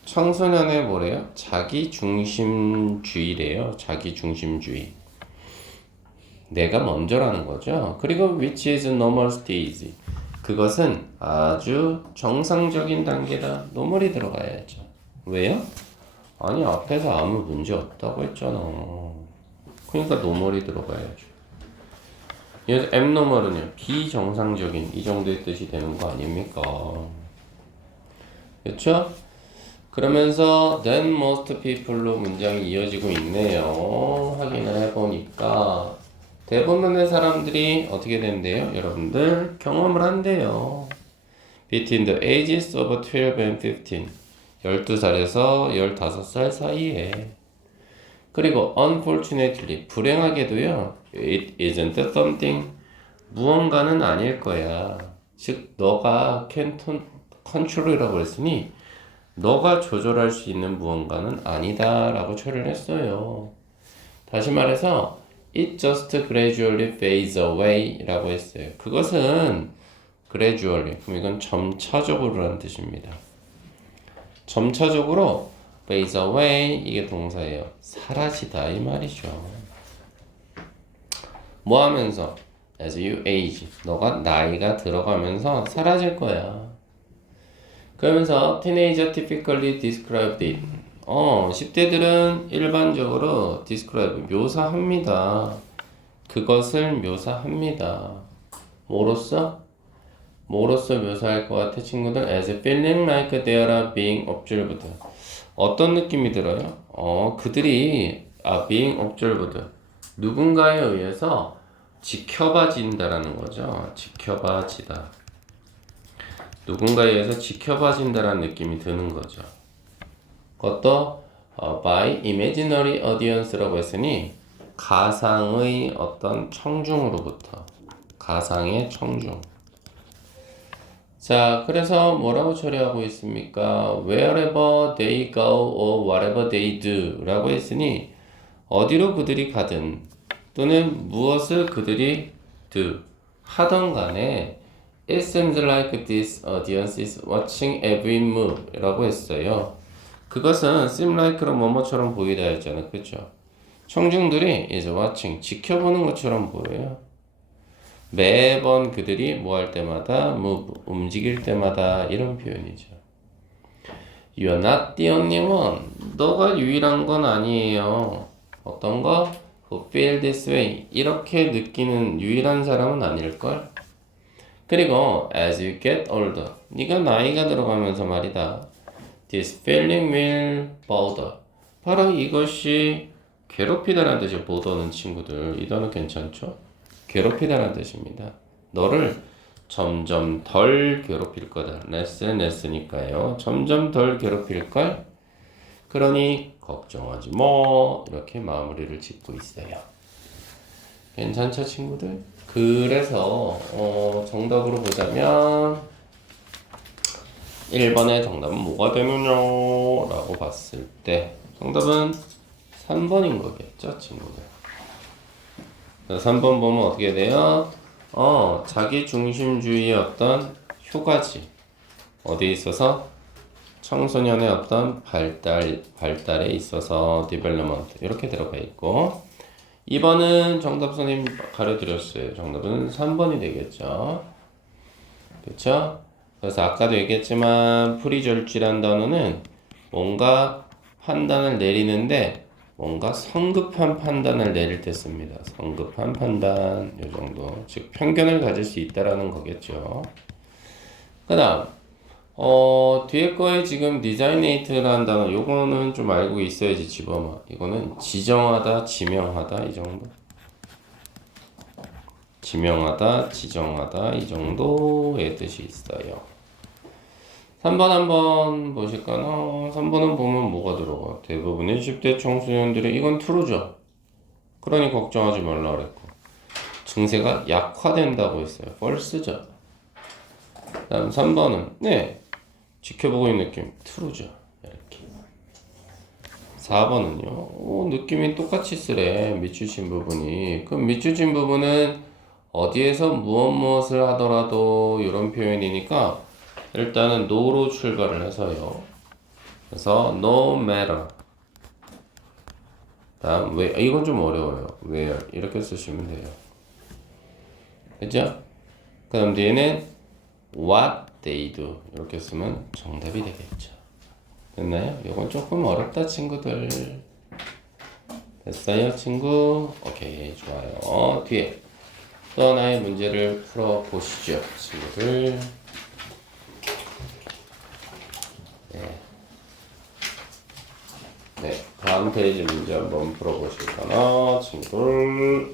청소년의 뭐래요? 자기중심주의래요. 자기중심주의. 내가 먼저라는 거죠. 그리고 which is normal stage. 그것은 아주 정상적인 단계다. 노멀이 들어가야죠. 왜요? 아니 앞에서 아무 문제 없다고 했잖아. 그러니까 노멀이 들어가야죠. 여기서 abnormal은요. 비정상적인 이 정도의 뜻이 되는 거 아닙니까? 그렇죠? 그러면서 then most people로 문장이 이어지고 있네요. 확인을 해보니까 대부분의 사람들이 어떻게 된대요? 여러분들 경험을 한대요. Between the ages of 12 and 15. 12살에서 15살 사이에. 그리고 unfortunately, 불행하게도요. It isn't something. 무언가는 아닐 거야. 즉, 너가 can control이라고 했으니 너가 조절할 수 있는 무언가는 아니다 라고 처리를 했어요. 다시 말해서 It just gradually fades away 라고 했어요. 그것은 gradually, 그럼 이건 점차적으로 라는 뜻입니다. 점차적으로 fades away, 이게 동사예요. 사라지다 이 말이죠. 뭐 하면서? As you age, 너가 나이가 들어가면서 사라질 거야. 그러면서 teenager typically described it. 10대들은 일반적으로 describe, 묘사합니다. 그것을 묘사합니다. 뭐로써 묘사할 것 같아 친구들? As feeling like they are being observed. 어떤 느낌이 들어요? 그들이 being observed. 누군가에 의해서 지켜봐진다라는 거죠. 지켜봐지다. 누군가에 의해서 지켜봐진다라는 느낌이 드는 거죠. 그것도 by imaginary audience라고 했으니 가상의 어떤 청중으로부터. 가상의 청중. 자, 그래서 뭐라고 처리하고 있습니까? Wherever they go or whatever they do 라고 했으니 어디로 그들이 가든 또는 무엇을 그들이 do 하던 간에 It seems like this audience is watching every move 라고 했어요. 그것은 seem like로 뭐뭐처럼 보이다 했잖아. 그쵸? 청중들이 is watching 지켜보는 것처럼 보여요. 매번 그들이 뭐 할 때마다 move 움직일 때마다 이런 표현이죠. You're not the only one. 너가 유일한 건 아니에요. 어떤 거? Who feel this way. 이렇게 느끼는 유일한 사람은 아닐걸? 그리고 as you get older. 네가 나이가 들어가면서 말이다. This feeling will bother. 바로 이것이 괴롭히다라는 뜻이에요. bothe는 친구들. 이 단어 괜찮죠? 괴롭히다라는 뜻입니다. 너를 점점 덜 괴롭힐 거다. less and less니까요. 점점 덜 괴롭힐걸? 그러니 걱정하지 뭐 이렇게 마무리를 짓고 있어요. 괜찮죠 친구들? 그래서 정답으로 보자면 1번의 정답은 뭐가 되느냐 라고 봤을 때 정답은 3번인 거겠죠 친구들. 3번 보면 어떻게 돼요? 자기 중심주의의 어떤 효과지 어디에 있어서? 청소년의 어떤 발달에 있어서 development 이렇게 들어가 있고 2번은 정답 선생님 가려드렸어요. 정답은 3번이 되겠죠. 그렇죠? 그래서 아까도 얘기했지만 프리절지란 단어는 뭔가 판단을 내리는데 뭔가 성급한 판단을 내릴 때 씁니다. 성급한 판단 이 정도 즉 편견을 가질 수 있다라는 거겠죠. 그 다음 뒤에 거에 지금 디자이네이트라는 단어 요거는 좀 알고 있어야지 집어마. 이거는 지정하다 지명하다 이 정도 지명하다 지정하다 이 정도의 뜻이 있어요. 3번 한번 보실까나? 3번은 보면 뭐가 들어가? 대부분의 10대 청소년들이 이건 true죠. 그러니 걱정하지 말라 그랬고 증세가 약화된다고 했어요. false죠. 다음 3번은 네 지켜보고 있는 느낌 true죠. 이렇게 4번은요 느낌이 똑같이 쓰래. 밑줄친 부분이. 그럼 밑줄친 부분은 어디에서 무엇을 하더라도 이런 표현이니까 일단은 no로 출발을 해서요. 그래서 no matter. 다음 where. 이건 좀 어려워요. where 이렇게 쓰시면 돼요. 그죠? 그 다음 뒤에는 what they do 이렇게 쓰면 정답이 되겠죠. 됐나요? 이건 조금 어렵다 친구들. 됐어요 친구? 오케이 좋아요. 뒤에 또 하나의 문제를 풀어보시죠 친구들. 네, 다음 페이지 문제 한번 풀어보실까나 친구들.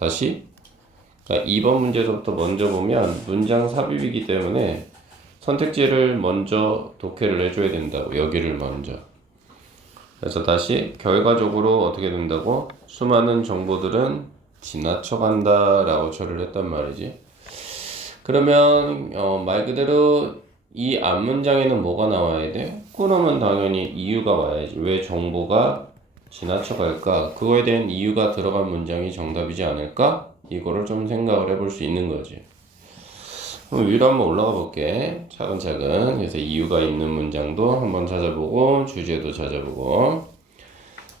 다시. 자, 2번 문제부터 먼저 보면 문장 삽입이기 때문에 선택지를 먼저 독해를 해줘야 된다고. 여기를 먼저. 그래서 다시 결과적으로 어떻게 된다고? 수많은 정보들은 지나쳐간다 라고 처리를 했단 말이지. 그러면 말 그대로 이 앞문장에는 뭐가 나와야 돼? 그러면 당연히 이유가 와야지. 왜 정보가 지나쳐갈까? 그거에 대한 이유가 들어간 문장이 정답이지 않을까? 이거를 좀 생각을 해볼 수 있는 거지. 그럼 위로 한번 올라가 볼게. 차근차근. 그래서 이유가 있는 문장도 한번 찾아보고 주제도 찾아보고.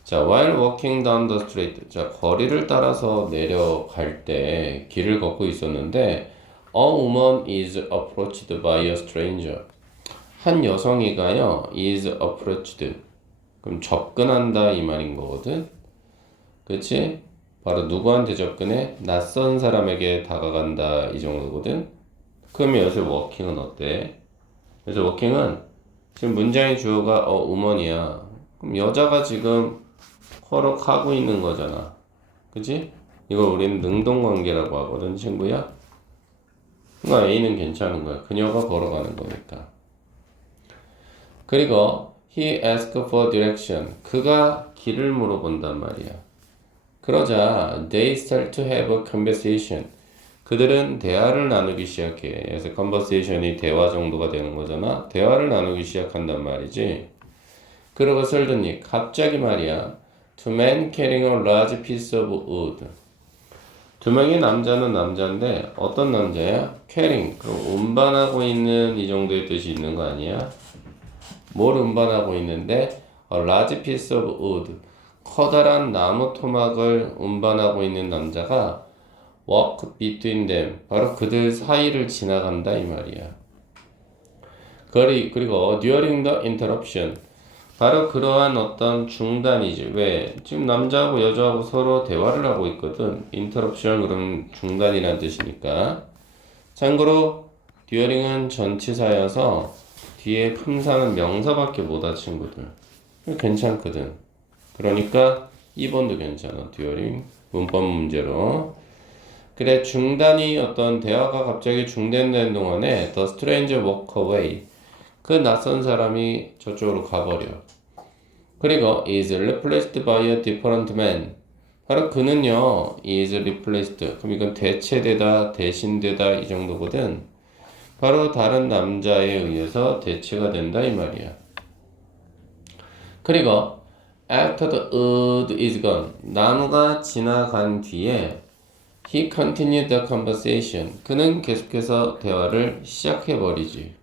자, while walking down the street. 자, 거리를 따라서 내려갈 때 길을 걷고 있었는데 a woman is approached by a stranger. 한 여성이가요 is approached. 그럼 접근한다 이 말인 거거든. 그치? 바로 누구한테 접근해? 낯선 사람에게 다가간다 이 정도거든. 그러면 여기서 워킹은 어때? 그래서 워킹은 지금 문장의 주어가 woman이야. 그럼 여자가 지금 걸어가고 있는 거잖아. 그치? 이걸 우리는 능동관계라고 하거든 친구야. 그러니까 A는 괜찮은 거야. 그녀가 걸어가는 거니까. 그리고 he asked for direction. 그가 길을 물어본단 말이야. 그러자 they start to have a conversation. 그들은 대화를 나누기 시작해. 그래서 conversation이 대화 정도가 되는 거잖아. 대화를 나누기 시작한단 말이지. 그러고 suddenly 갑자기 말이야. Two men carrying a large piece of wood. 두 명의 남자는 남자인데 어떤 남자야? carrying. 그럼 운반하고 있는 이 정도의 뜻이 있는 거 아니야? 뭘 운반하고 있는데? A large piece of wood. 커다란 나무 토막을 운반하고 있는 남자가 walk between them. 바로 그들 사이를 지나간다 이 말이야. 그리고 during the interruption. 바로 그러한 어떤 중단이지. 왜? 지금 남자하고 여자하고 서로 대화를 하고 있거든. interruption 그러면 중단이라는 뜻이니까. 참고로 during은 전치사여서 뒤에 품사는 명사밖에 못하 친구들. 괜찮거든. 그러니까 2번도 괜찮아. during 문법 문제로. 그래 중단이 어떤 대화가 갑자기 중단되는 동안에 the stranger walk away. 그 낯선 사람이 저쪽으로 가버려. 그리고 is replaced by a different man. 바로 그는요 is replaced. 그럼 이건 대체되다, 대신되다 이 정도거든. 바로 다른 남자에 의해서 대체가 된다 이 말이야. 그리고 after the wood is gone. 나무가 지나간 뒤에 he continued the conversation. 그는 계속해서 대화를 시작해버리지.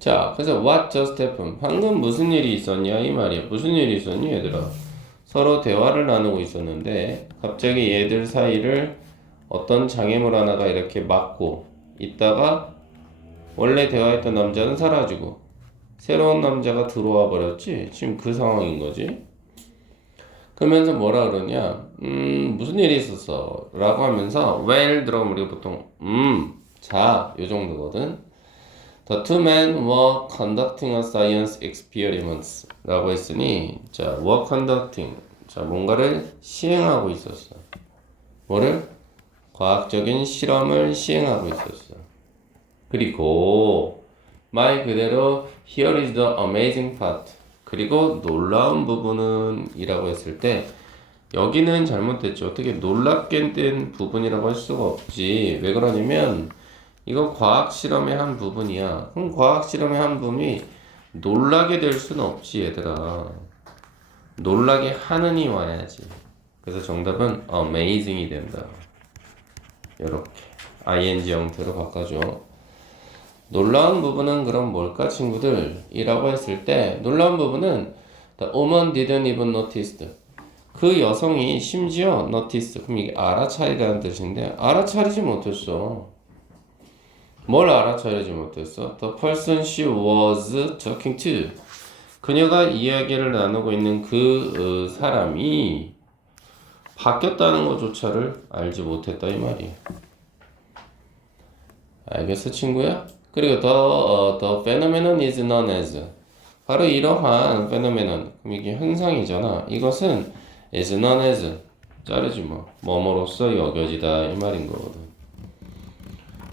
자, 그래서 what just happened? 방금 무슨 일이 있었냐 이 말이야. 무슨 일이 있었니 얘들아? 서로 대화를 나누고 있었는데 갑자기 얘들 사이를 어떤 장애물 하나가 이렇게 막고 있다가 원래 대화했던 남자는 사라지고 새로운 남자가 들어와 버렸지. 지금 그 상황인 거지. 그러면서 뭐라 그러냐? 무슨 일이 있었어? 라고 하면서 well 들어가면 우리가 보통 자, 요 정도거든. The two men were conducting a science experiments 라고 했으니 자, were conducting 자, 뭔가를 시행하고 있었어. 뭐를? 과학적인 실험을 시행하고 있었어. 그리고 말 그대로 here is the amazing part. 그리고 놀라운 부분은 이라고 했을 때 여기는 잘못됐죠. 어떻게 놀랍게 된 부분이라고 할 수가 없지. 왜 그러냐면 이거 과학 실험의 한 부분이야. 그럼 과학 실험의 한 부분이 놀라게 될 수는 없지 얘들아. 놀라게 하느니 와야지. 그래서 정답은 amazing이 된다. 이렇게 ing 형태로 바꿔줘. 놀라운 부분은 그럼 뭘까 친구들? 이라고 했을 때 놀라운 부분은 the woman didn't even notice. 그 여성이 심지어 notice. 그럼 이게 알아차리라는 뜻인데 알아차리지 못했어. 뭘 알아차리지 못했어? The person she was talking to. 그녀가 이야기를 나누고 있는 그 사람이 바뀌었다는 것조차를 알지 못했다 이 말이야. 알겠어 친구야? 그리고 the phenomenon is known as. 바로 이러한 phenomenon. 그럼 이게 현상이잖아. 이것은 is known as. 자르지 뭐. 뭐뭐로써 여겨지다 이 말인 거거든.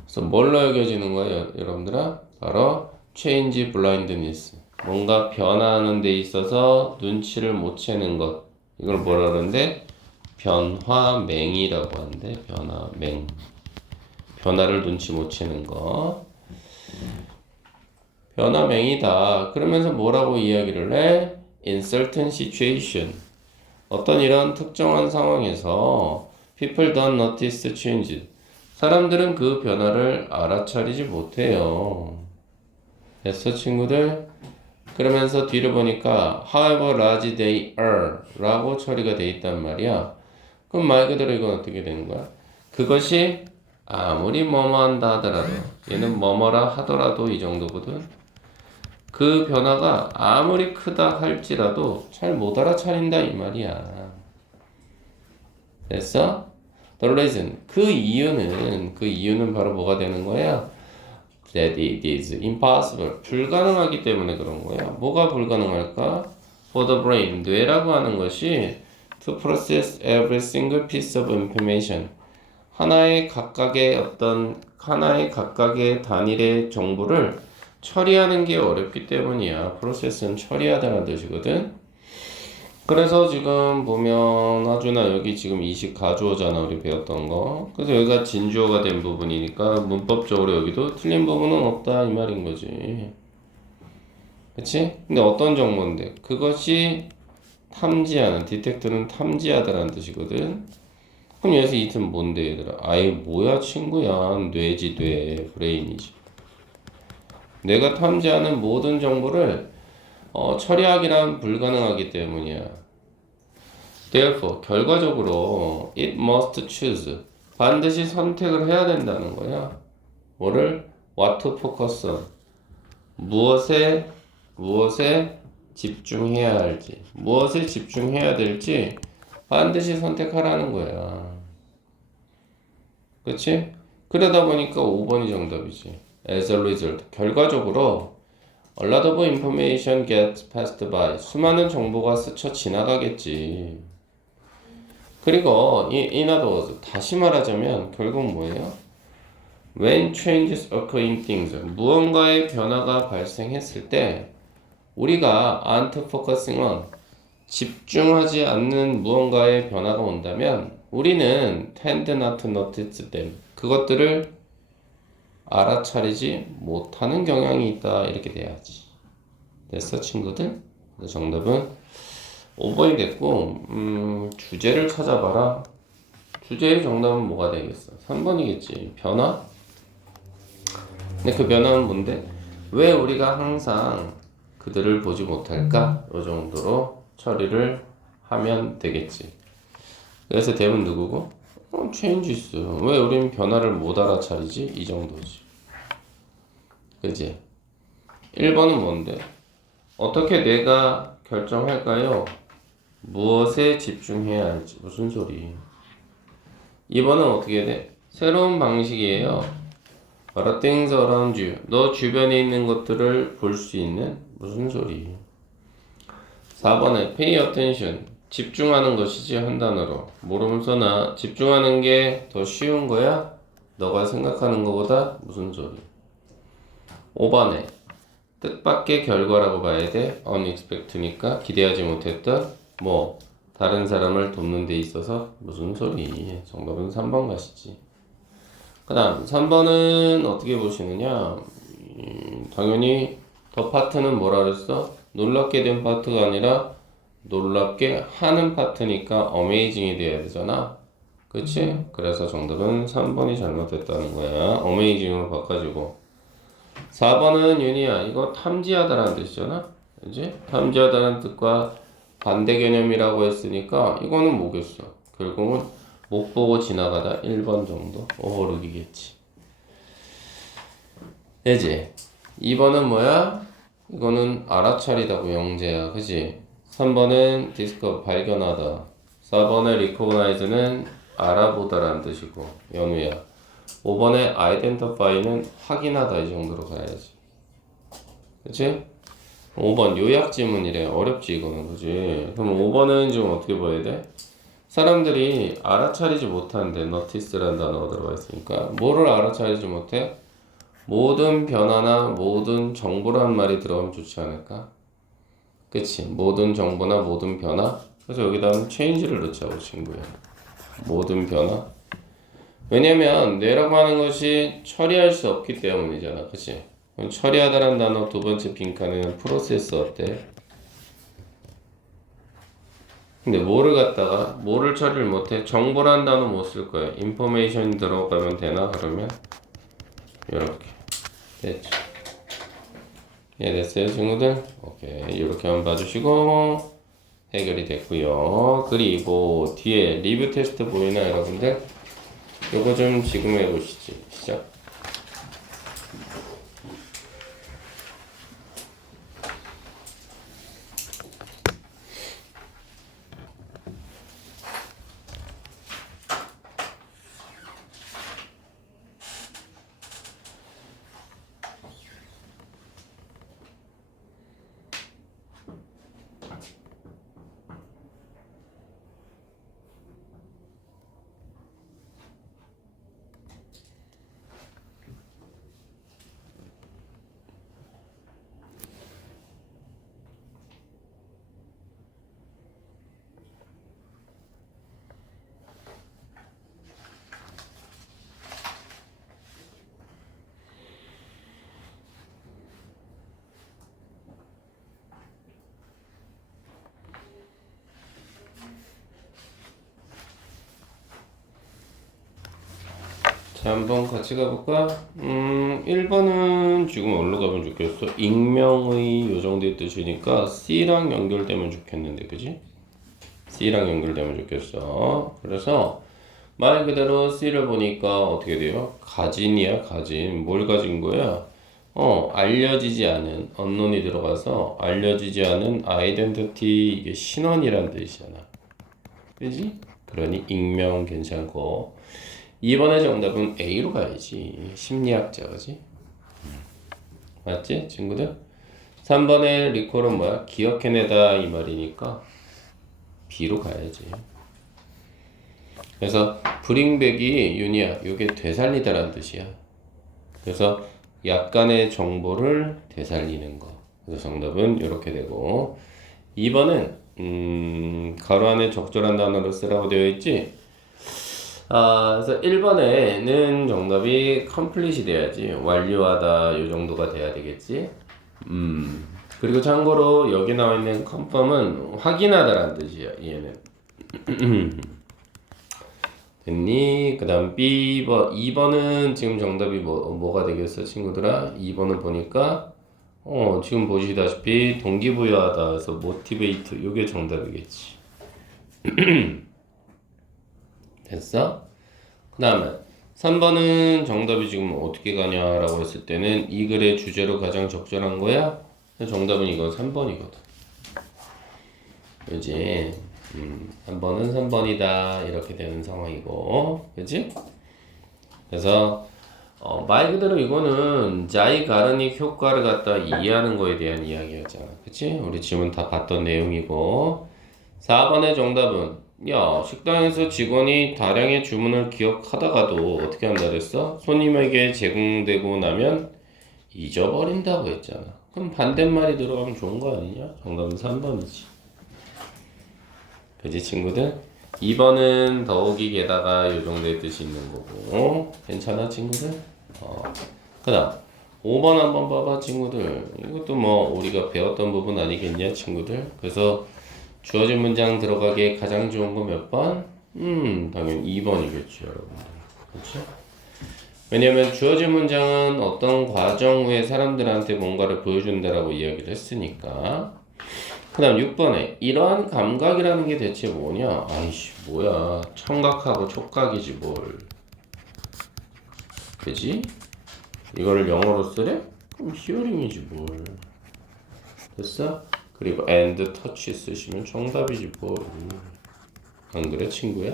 그래서 뭘로 여겨지는 거야, 여러분들아? 바로 change blindness. 뭔가 변화하는 데 있어서 눈치를 못 채는 것. 이걸 뭐라 그러는데? 변화맹이라고 하는데, 변화맹. 변화를 눈치 못 채는 거. 변화맹이다. 그러면서 뭐라고 이야기를 해? In certain situation. 어떤 이런 특정한 상황에서 people don't notice change. 사람들은 그 변화를 알아차리지 못해요. 됐어, 친구들? 그러면서 뒤를 보니까 however large they are 라고 처리가 돼 있단 말이야. 그럼 말 그대로 이건 어떻게 되는 거야? 그것이 아무리 뭐뭐한다 하더라도 얘는 뭐뭐라 하더라도 이 정도거든. 그 변화가 아무리 크다 할지라도 잘 못 알아차린다 이 말이야. 됐어? The reason. 그 이유는 바로 뭐가 되는 거야? That it is impossible. 불가능하기 때문에 그런 거야. 뭐가 불가능할까? For the brain. 뇌라고 하는 것이 to process every single piece of information. 하나의 각각의 단일의 정보를 처리하는 게 어렵기 때문이야. 프로세스는 처리하다는 뜻이거든. 그래서 지금 보면 하준아 여기 지금 이식 가주어잖아 우리 배웠던 거. 그래서 여기가 진주어가 된 부분이니까 문법적으로 여기도 틀린 부분은 없다 이 말인 거지. 그치? 근데 어떤 정보인데 그것이 탐지하는 디텍트는 탐지하다라는 뜻이거든. 그럼 여기서 이 뜻은 뭔데 얘들아? 아이 뭐야 친구야. 뇌지 뇌 브레인이지. 내가 탐지하는 모든 정보를 처리하기란 불가능하기 때문이야. Therefore, 결과적으로 it must choose. 반드시 선택을 해야 된다는 거야. 뭐를? What to focus on. 무엇에 집중해야 할지, 무엇에 집중해야 될지 반드시 선택하라는 거야. 그치? 그러다 보니까 5번이 정답이지. As a result, 결과적으로 a lot of information gets passed by. 수많은 정보가 스쳐 지나가겠지. 그리고 in other words, 다시 말하자면 결국 뭐예요? When changes occur in things, 무언가의 변화가 발생했을 때 우리가 aren't focusing on, 집중하지 않는 무언가의 변화가 온다면 우리는 tend not to notice them, 그것들을 알아차리지 못하는 경향이 있다 이렇게 돼야지. 됐어 친구들? 정답은 5번이 됐고 주제를 찾아봐라. 주제의 정답은 뭐가 되겠어? 3번이겠지. 변화? 근데 그 변화는 뭔데? 왜 우리가 항상 그들을 보지 못할까? 이 정도로 처리를 하면 되겠지. 그래서 대문 누구고? changes. 왜 우리는 변화를 못 알아차리지? 이 정도지. 그치? 1번은 뭔데? 어떻게 내가 결정할까요? 무엇에 집중해야 할지. 무슨 소리? 2번은 어떻게 돼? 새로운 방식이에요. 바로 things around you. 너 주변에 있는 것들을 볼 수 있는 무슨 소리? 4번에 pay attention. 집중하는 것이지 한 단어로. 모르면서나 집중하는 게 더 쉬운 거야? 너가 생각하는 것보다 무슨 소리? 5번에 뜻밖의 결과라고 봐야 돼. unexpected니까 기대하지 못했던 뭐 다른 사람을 돕는 데 있어서 무슨 소리. 정답은 3번 가시지. 그 다음 3번은 어떻게 보시느냐. 당연히 더 파트는 뭐라 그랬어? 놀랍게 된 파트가 아니라 놀랍게 하는 파트니까 어메이징이 돼야 되잖아. 그치? 그래서 정답은 3번이 잘못됐다는 거야. 어메이징으로 바꿔주고 4번은 윤희야 이거 탐지하다라는 뜻이잖아. 그치? 탐지하다라는 뜻과 반대 개념이라고 했으니까 이거는 뭐겠어? 결국은 못 보고 지나가다 1번 정도 오버룩이겠지. 그지? 2번은 뭐야? 이거는 알아차리다고 영재야. 그지? 3번은 디스커 발견하다. 4번의 recognize는 알아보다라는 뜻이고 연우야. 5번의 identify는 확인하다 이 정도로 가야지. 그치? 5번 요약 지문이래. 어렵지 이거는. 그지? 그럼 5번은 좀 어떻게 봐야 돼? 사람들이 알아차리지 못하는데 notice라는 단어가 들어가 있으니까 뭐를 알아차리지 못해? 모든 변화나 모든 정보라는 말이 들어가면 좋지 않을까? 그치? 모든 정보나 모든 변화. 그래서 여기다는 change를 넣자고 친구야. 모든 변화. 왜냐면 뇌라고 하는 것이 처리할 수 없기 때문이잖아. 그치? 그럼 처리하다라는 단어 두 번째 빈칸에는 프로세스 어때? 근데 뭐를 처리를 못해? 정보라는 단어 못 쓸 거야. 인포메이션이 들어가면 되나? 그러면 이렇게 됐죠. 됐어요 친구들? 오케이 이렇게 한번 봐주시고 해결이 됐고요. 그리고 뒤에 리뷰 테스트 보이나 여러분들? 요거 좀 지금 해보시지. 시작. 자, 한번 같이 가볼까? 1번은 지금 어디로 가면 좋겠어? 익명의 요 정도의 뜻이니까 C랑 연결되면 좋겠는데, 그지? C랑 연결되면 좋겠어. 그래서 말 그대로 C를 보니까 어떻게 돼요? 가진이야, 가진. 뭘 가진 거야? 알려지지 않은, 언론이 들어가서 알려지지 않은 아이덴티티, 이게 신원이란 뜻이잖아. 그지? 그러니 익명 괜찮고. 2번의 정답은 A로 가야지. 심리학자, 그지? 맞지? 친구들? 3번의 리콜은 뭐야? 기억해내다 이 말이니까 B로 가야지. 그래서 브링백이 윤이야. 이게 되살리다라는 뜻이야. 그래서 약간의 정보를 되살리는 거. 그래서 정답은 이렇게 되고 2번은 가로 안에 적절한 단어를 쓰라고 되어 있지? 그래서 1번에는 정답이 complete이 돼야지. 완료하다 요 정도가 돼야 되겠지. 그리고 참고로 여기 나와 있는 confirm은 확인하다라는 뜻이야. 얘는. 됐니? 그 다음 B번, 2번은 지금 정답이 뭐가 되겠어, 친구들아? 2번은 보니까, 지금 보시다시피 동기부여하다, 그래서 motivate, 요게 정답이겠지. 됐어? 그 다음에 3번은 정답이 지금 어떻게 가냐라고 했을 때는 이 글의 주제로 가장 적절한 거야? 정답은 이건 3번이거든. 그지? 3번은 3번이다 이렇게 되는 상황이고, 그지? 그래서 말 그대로 이거는 자이가르닉 효과를 갖다 이해하는 거에 대한 이야기였잖아. 그치? 우리 지금 다 봤던 내용이고 4번의 정답은 야 식당에서 직원이 다량의 주문을 기억하다가도 어떻게 한다 그랬어? 손님에게 제공되고 나면 잊어버린다고 했잖아. 그럼 반대말이 들어가면 좋은 거 아니냐? 정답은 3번이지. 그지 친구들? 2번은 더욱이 게다가 요 정도의 뜻이 있는 거고 괜찮아 친구들? 그 다음 5번 한번 봐봐 친구들. 이것도 뭐 우리가 배웠던 부분 아니겠냐 친구들? 그래서 주어진 문장 들어가기에 가장 좋은 거 몇 번? 당연히 2번이겠죠 여러분들. 그렇죠? 왜냐면 주어진 문장은 어떤 과정 후에 사람들한테 뭔가를 보여준다라고 이야기를 했으니까. 그 다음 6번에 이러한 감각이라는 게 대체 뭐냐? 아이씨 뭐야 청각하고 촉각이지 뭘. 그지? 이거를 영어로 쓰래? 그럼 히어링이지 뭘. 됐어? 그리고 and touch 쓰시면 정답이지 뭘. 안 그래 친구야?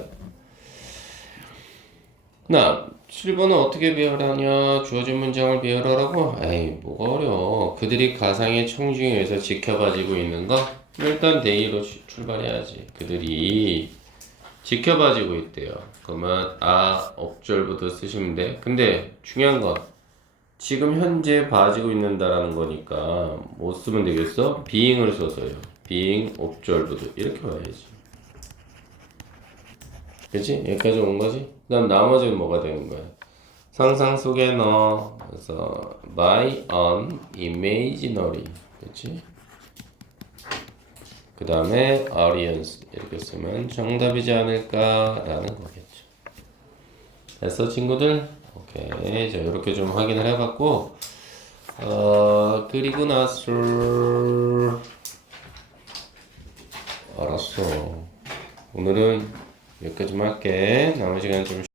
나 7번은 어떻게 배열하냐? 주어진 문장을 배열하라고? 에이 뭐가 어려워. 그들이 가상의 청중에 의해서 지켜봐지고 있는 거? 일단 데이로 출발해야지. 그들이 지켜봐지고 있대요. 그러면 observe도 쓰시면 돼. 근데 중요한 건 지금 현재 봐지고 있는다라는 거니까 뭐 쓰면 되겠어? being을 써서요. being observed 이렇게 봐야지. 그치? 여기까지 온 거지? 그 다음 나머지는 뭐가 되는 거야? 상상 속에 넣어. 그래서 by an imaginary. 그치? 그 다음에 audience 이렇게 쓰면 정답이지 않을까라는 거겠죠. 됐어 친구들? 오케이. 자 이렇게 좀 확인을 해봤고 그리고 나서 알았어. 오늘은 여기까지만 할게. 남은 시간 좀